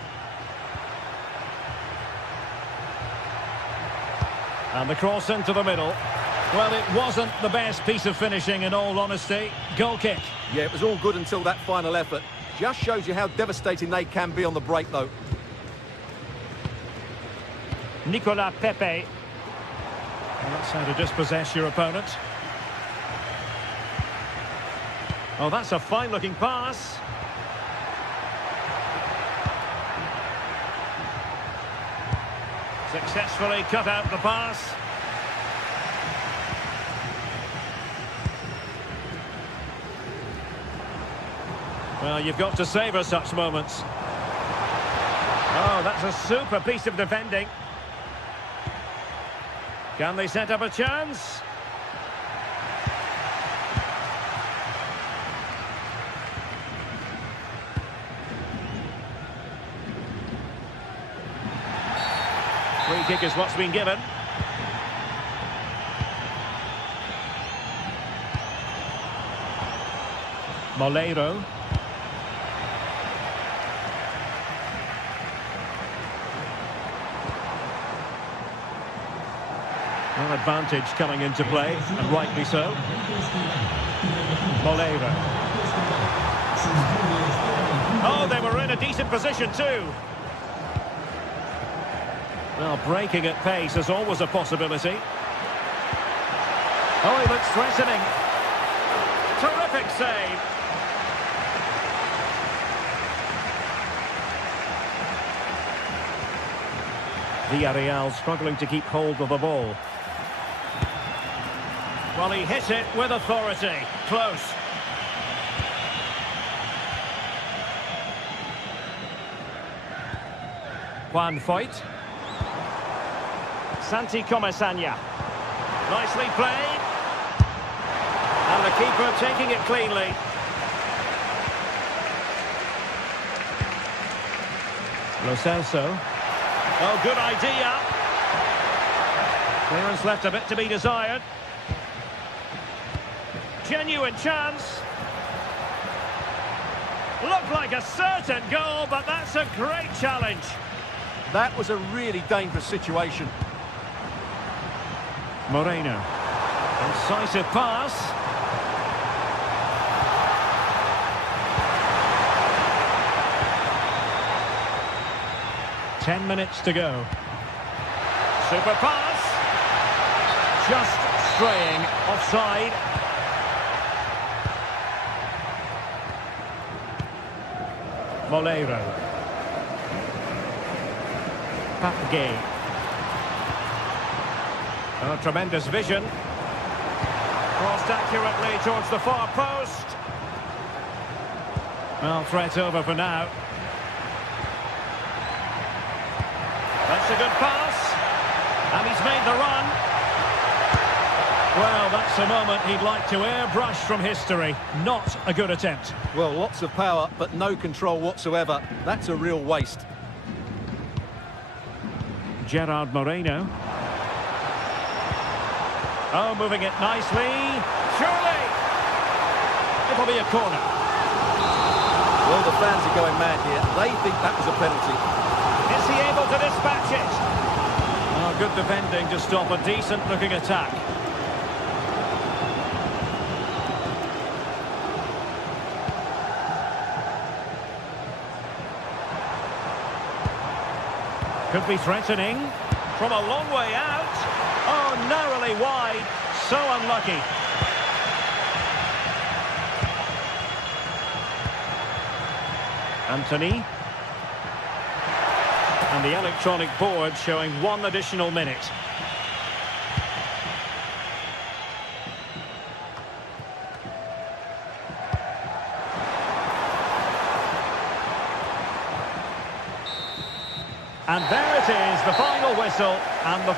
And the cross into the middle. Well, it wasn't the best piece of finishing in all honesty. Goal kick. Yeah, it was all good until that final effort. Just shows you how devastating they can be on the break, though. Nicolas Pepe. Well, that's how to dispossess your opponent. Oh, that's a fine-looking pass. Successfully cut out the pass. Well, you've got to savour such moments. Oh, that's a super piece of defending. Can they set up a chance? Free kick is what's been given. Molero. Well, advantage coming into play, and rightly so. Molero. Oh, they were in a decent position too. Well, breaking at pace is always a possibility. Oh, he looks threatening. Terrific save. Villarreal struggling to keep hold of the ball. Well, he hit it with authority. Close. Juan Foyt. Santi Comesaña. Nicely played. And the keeper taking it cleanly. Lo Celso. Oh, good idea. Clearance left a bit to be desired. Genuine chance. Looked like a certain goal, but that's a great challenge. That was a really dangerous situation. Moreno. Incisive pass. Ten minutes to go. Super pass. Just straying offside. Molero. Papgay. Oh, tremendous vision. Crossed accurately towards the far post. Well, threat over for now. That's a good pass. And he's made the run. Well, that's a moment he'd like to airbrush from history. Not a good attempt. Well, lots of power, but no control whatsoever. That's a real waste. Gerard Moreno. Oh, moving it nicely. Surely! It'll be a corner. Well, the fans are going mad here. They think that was a penalty. Is he able to dispatch it? Oh, good defending to stop a decent-looking attack. Could be threatening. From a long way out. Oh, narrowly wide. So unlucky. Anthony. And the electronic board showing 1 additional minute. And there it is, the final whistle, and the...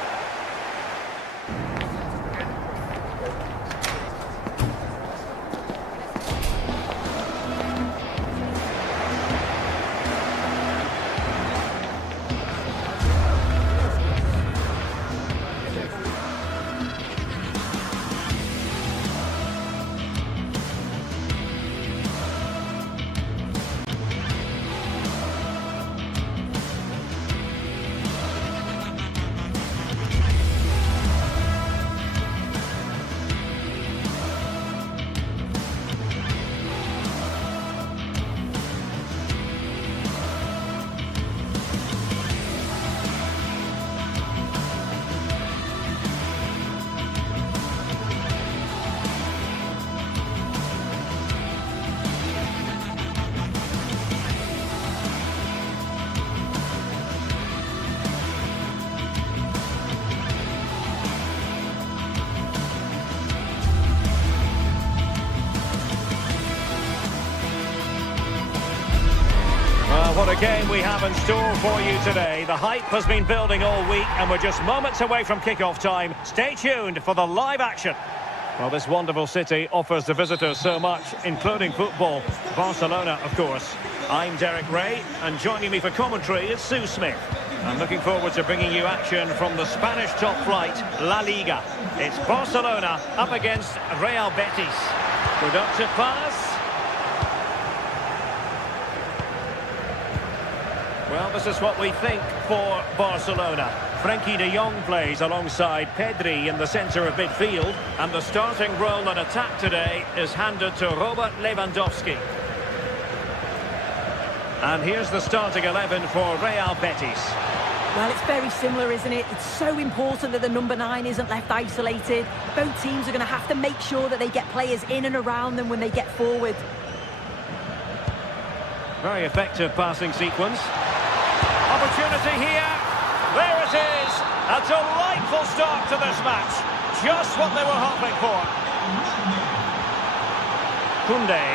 What a game we have in store for you today. The hype has been building all week and we're just moments away from kick-off time. Stay tuned for the live action. Well, this wonderful city offers the visitors so much, including football. Barcelona, of course. I'm Derek Ray, and joining me for commentary is Sue Smith. I'm looking forward to bringing you action from the Spanish top flight, La Liga. It's Barcelona up against Real Betis. Productive pass. Well, this is what we think for Barcelona. Frenkie de Jong plays alongside Pedri in the centre of midfield. And the starting role in attack today is handed to Robert Lewandowski. And here's the starting 11 for Real Betis. Well, it's very similar, isn't it? It's so important that the number 9 isn't left isolated. Both teams are going to have to make sure that they get players in and around them when they get forward. Very effective passing sequence. Opportunity here. There it is. A delightful start to this match. Just what they were hoping for. Koundé.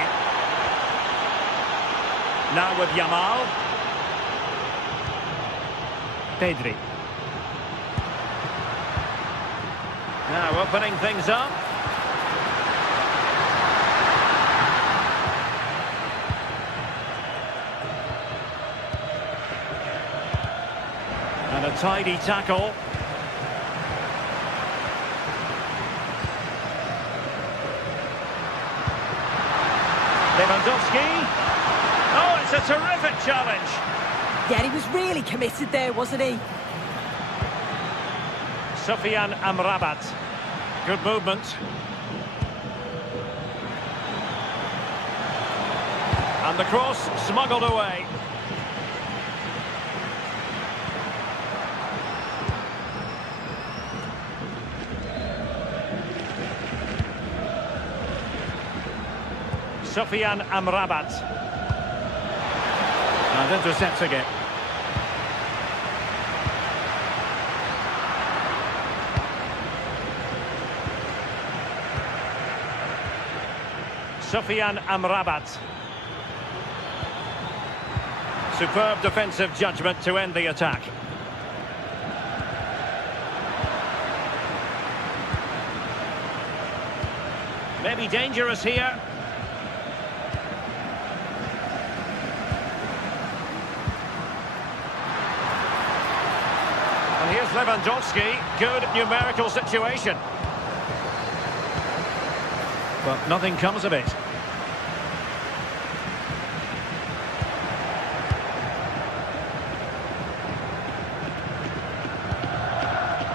Now with Yamal. Pedri. Now opening things up. And a tidy tackle. Lewandowski. Oh, it's a terrific challenge. Yeah, he was really committed there, wasn't he? Sufyan Amrabat. Good movement. And the cross smuggled away. Sufyan Amrabat. And intercepting it. Sufyan Amrabat. Superb defensive judgment to end the attack. Maybe dangerous here. And here's Lewandowski. Good numerical situation. But nothing comes of it.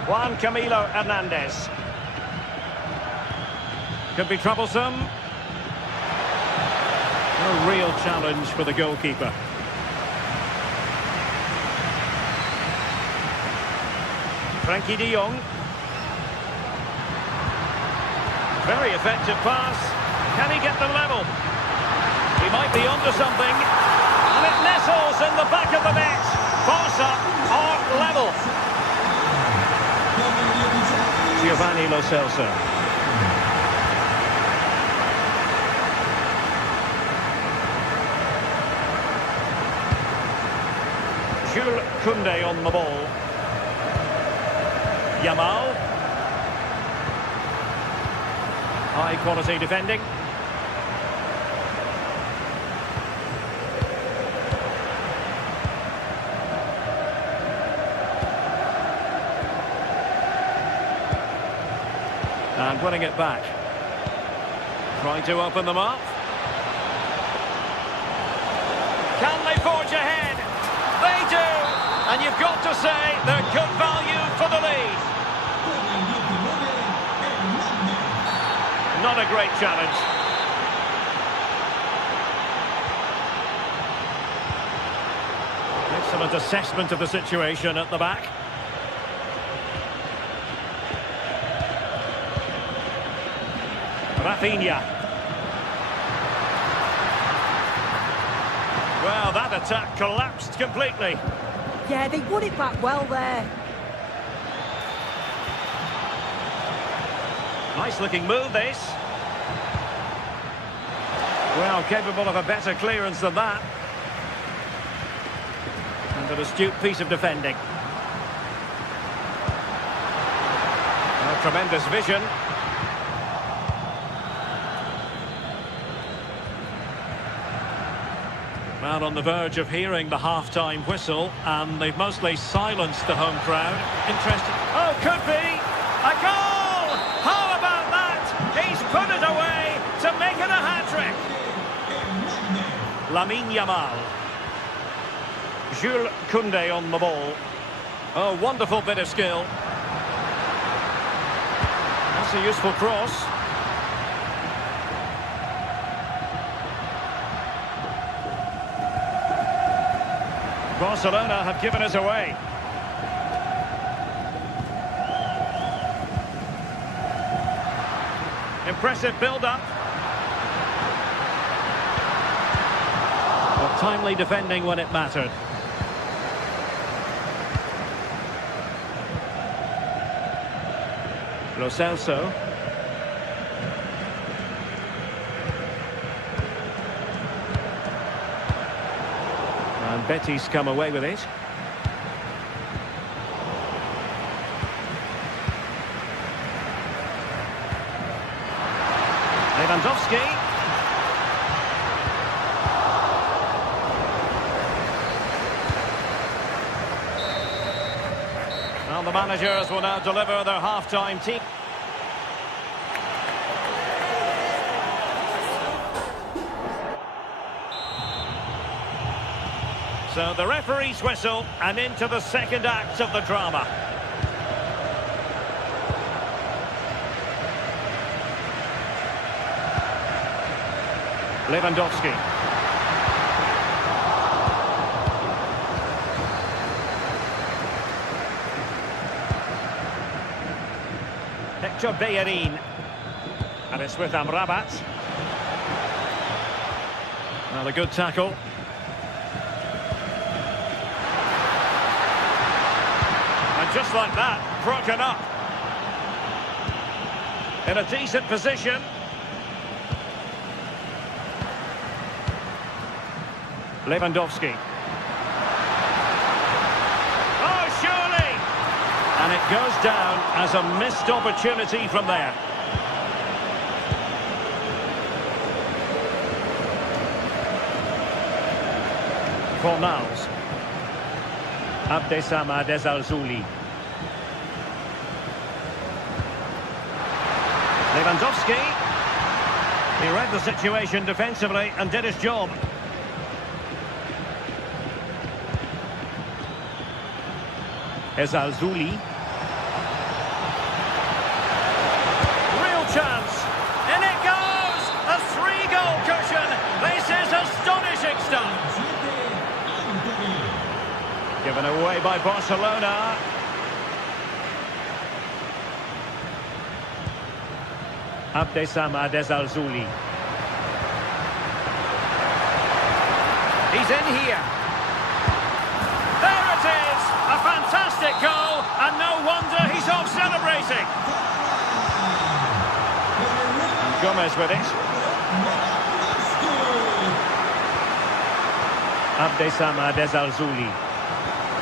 Juan Camilo Hernandez. Could be troublesome. No real challenge for the goalkeeper. Frankie de Jong. Very effective pass. Can he get them level? He might be onto something. And it nestles in the back of the net. Barca are level. Giovanni Lo Celso. Jules Koundé on the ball. Yamal. High quality defending. And winning it back. Trying to open them up. Can they forge ahead? They do! And you've got to say they're good value for the lead. Not a great challenge. Excellent assessment of the situation at the back. Rafinha. Well, that attack collapsed completely. Yeah, they won it back well there. Nice looking move, this. Well, capable of a better clearance than that. And an astute piece of defending. A tremendous vision. Well, on the verge of hearing the half-time whistle, and they've mostly silenced the home crowd. Interesting. Oh, could be! A goal! How about that? He's put it away to make it a hat-trick. Lamine Yamal. Jules Koundé on the ball. Oh, wonderful bit of skill. That's a useful cross. Barcelona have given us away. Impressive build-up. But timely defending when it mattered. Lo Celso. And Betis come away with it. Lewandowski. And the managers will now deliver their half-time team. So the referee's whistle, and into the second act of the drama. Lewandowski. Hector Bellerin. And it's with Amrabat. Well, a good tackle. And just like that, broken up. In a decent position. Lewandowski. Oh, surely! And it goes down as a missed opportunity from there. Fornals. Abdessamad Al-Zouli. Lewandowski. He read the situation defensively and did his job. Al-Zouli. Real chance. In it goes! A 3-goal cushion. This is astonishing stuff. Given away by Barcelona. Abdessamad Al-Zouli. He's in here. There it is! A fantastic goal, and no wonder he's off celebrating. And Gomez with it. Abdessamad Al-Zouli.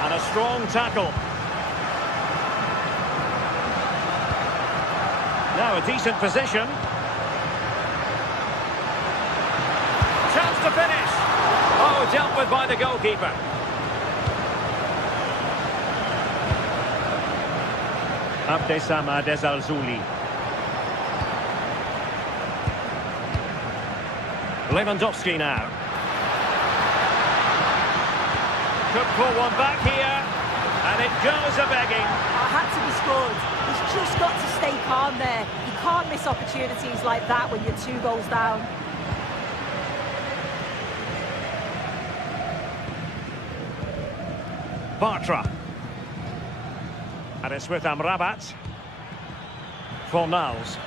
And a strong tackle. Now a decent position. Chance to finish. Oh, dealt with by the goalkeeper. Abdessamad Al-Zouli. Lewandowski now. Could pull one back here, and it goes a-begging. Had to be scored. He's just got to stay calm there. You can't miss opportunities like that when you're 2 goals down. Bartra. And it's with Amrabat. Fornals.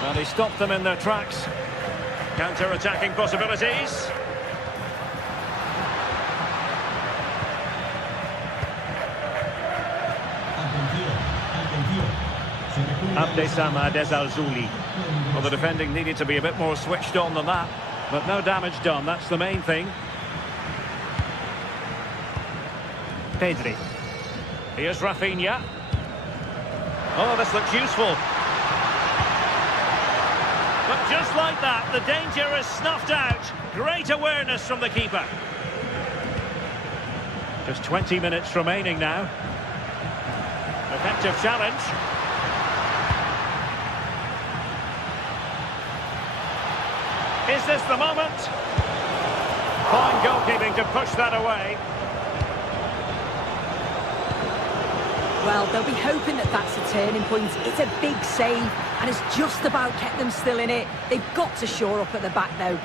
Well, he stopped them in their tracks. Counter-attacking possibilities. Abdessamad Al-Zouli. Well, the defending needed to be a bit more switched on than that. But no damage done, that's the main thing. Pedri. Here's Rafinha. Oh, this looks useful. But just like that, the danger is snuffed out. Great awareness from the keeper. Just 20 minutes remaining now. Effective challenge. Is this the moment? Fine goalkeeping to push that away. Well, they'll be hoping that that's a turning point. It's a big save, and it's just about kept them still in it. They've got to shore up at the back, though.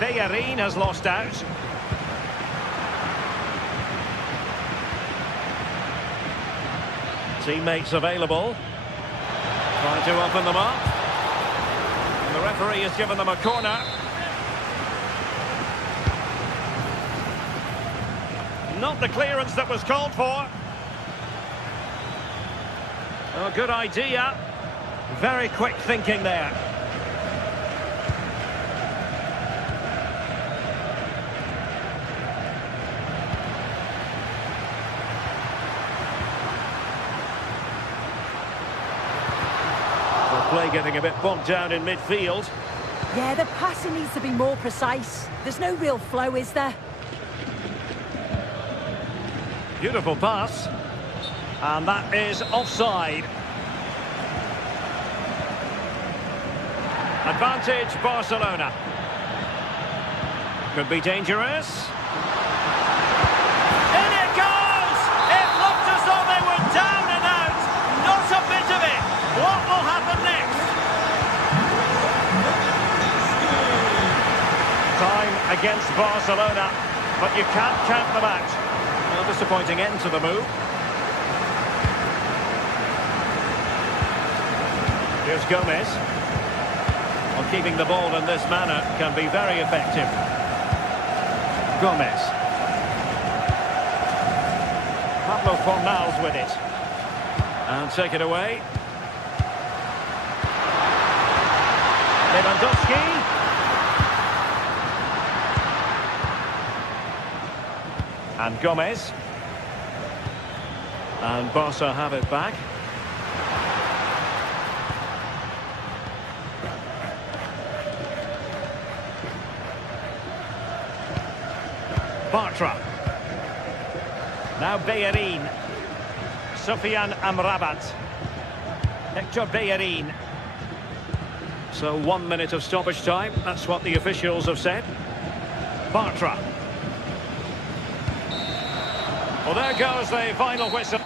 Bellerin has lost out. Teammates available. Trying to open them up. And the referee has given them a corner. Not the clearance that was called for. Oh, good idea. Very quick thinking there. Play getting a bit bogged down in midfield. Yeah, the passing needs to be more precise. There's no real flow, is there? Beautiful pass. And that is offside. Advantage Barcelona. Could be dangerous. In it goes! It looked as though they were down and out. Not a bit of it. What will happen next? Time against Barcelona, but you can't count them out. A disappointing end to the move. Here's Gomez. Well, keeping the ball in this manner can be very effective. Gomez. Pablo Fornals with it. And take it away. Lewandowski. And Gomez. And Barca have it back. Bartra. Now Bellerin. Sofian Amrabat. Hector Bellerin. So 1 minute of stoppage time. That's what the officials have said. Bartra. Well, there goes the final whistle.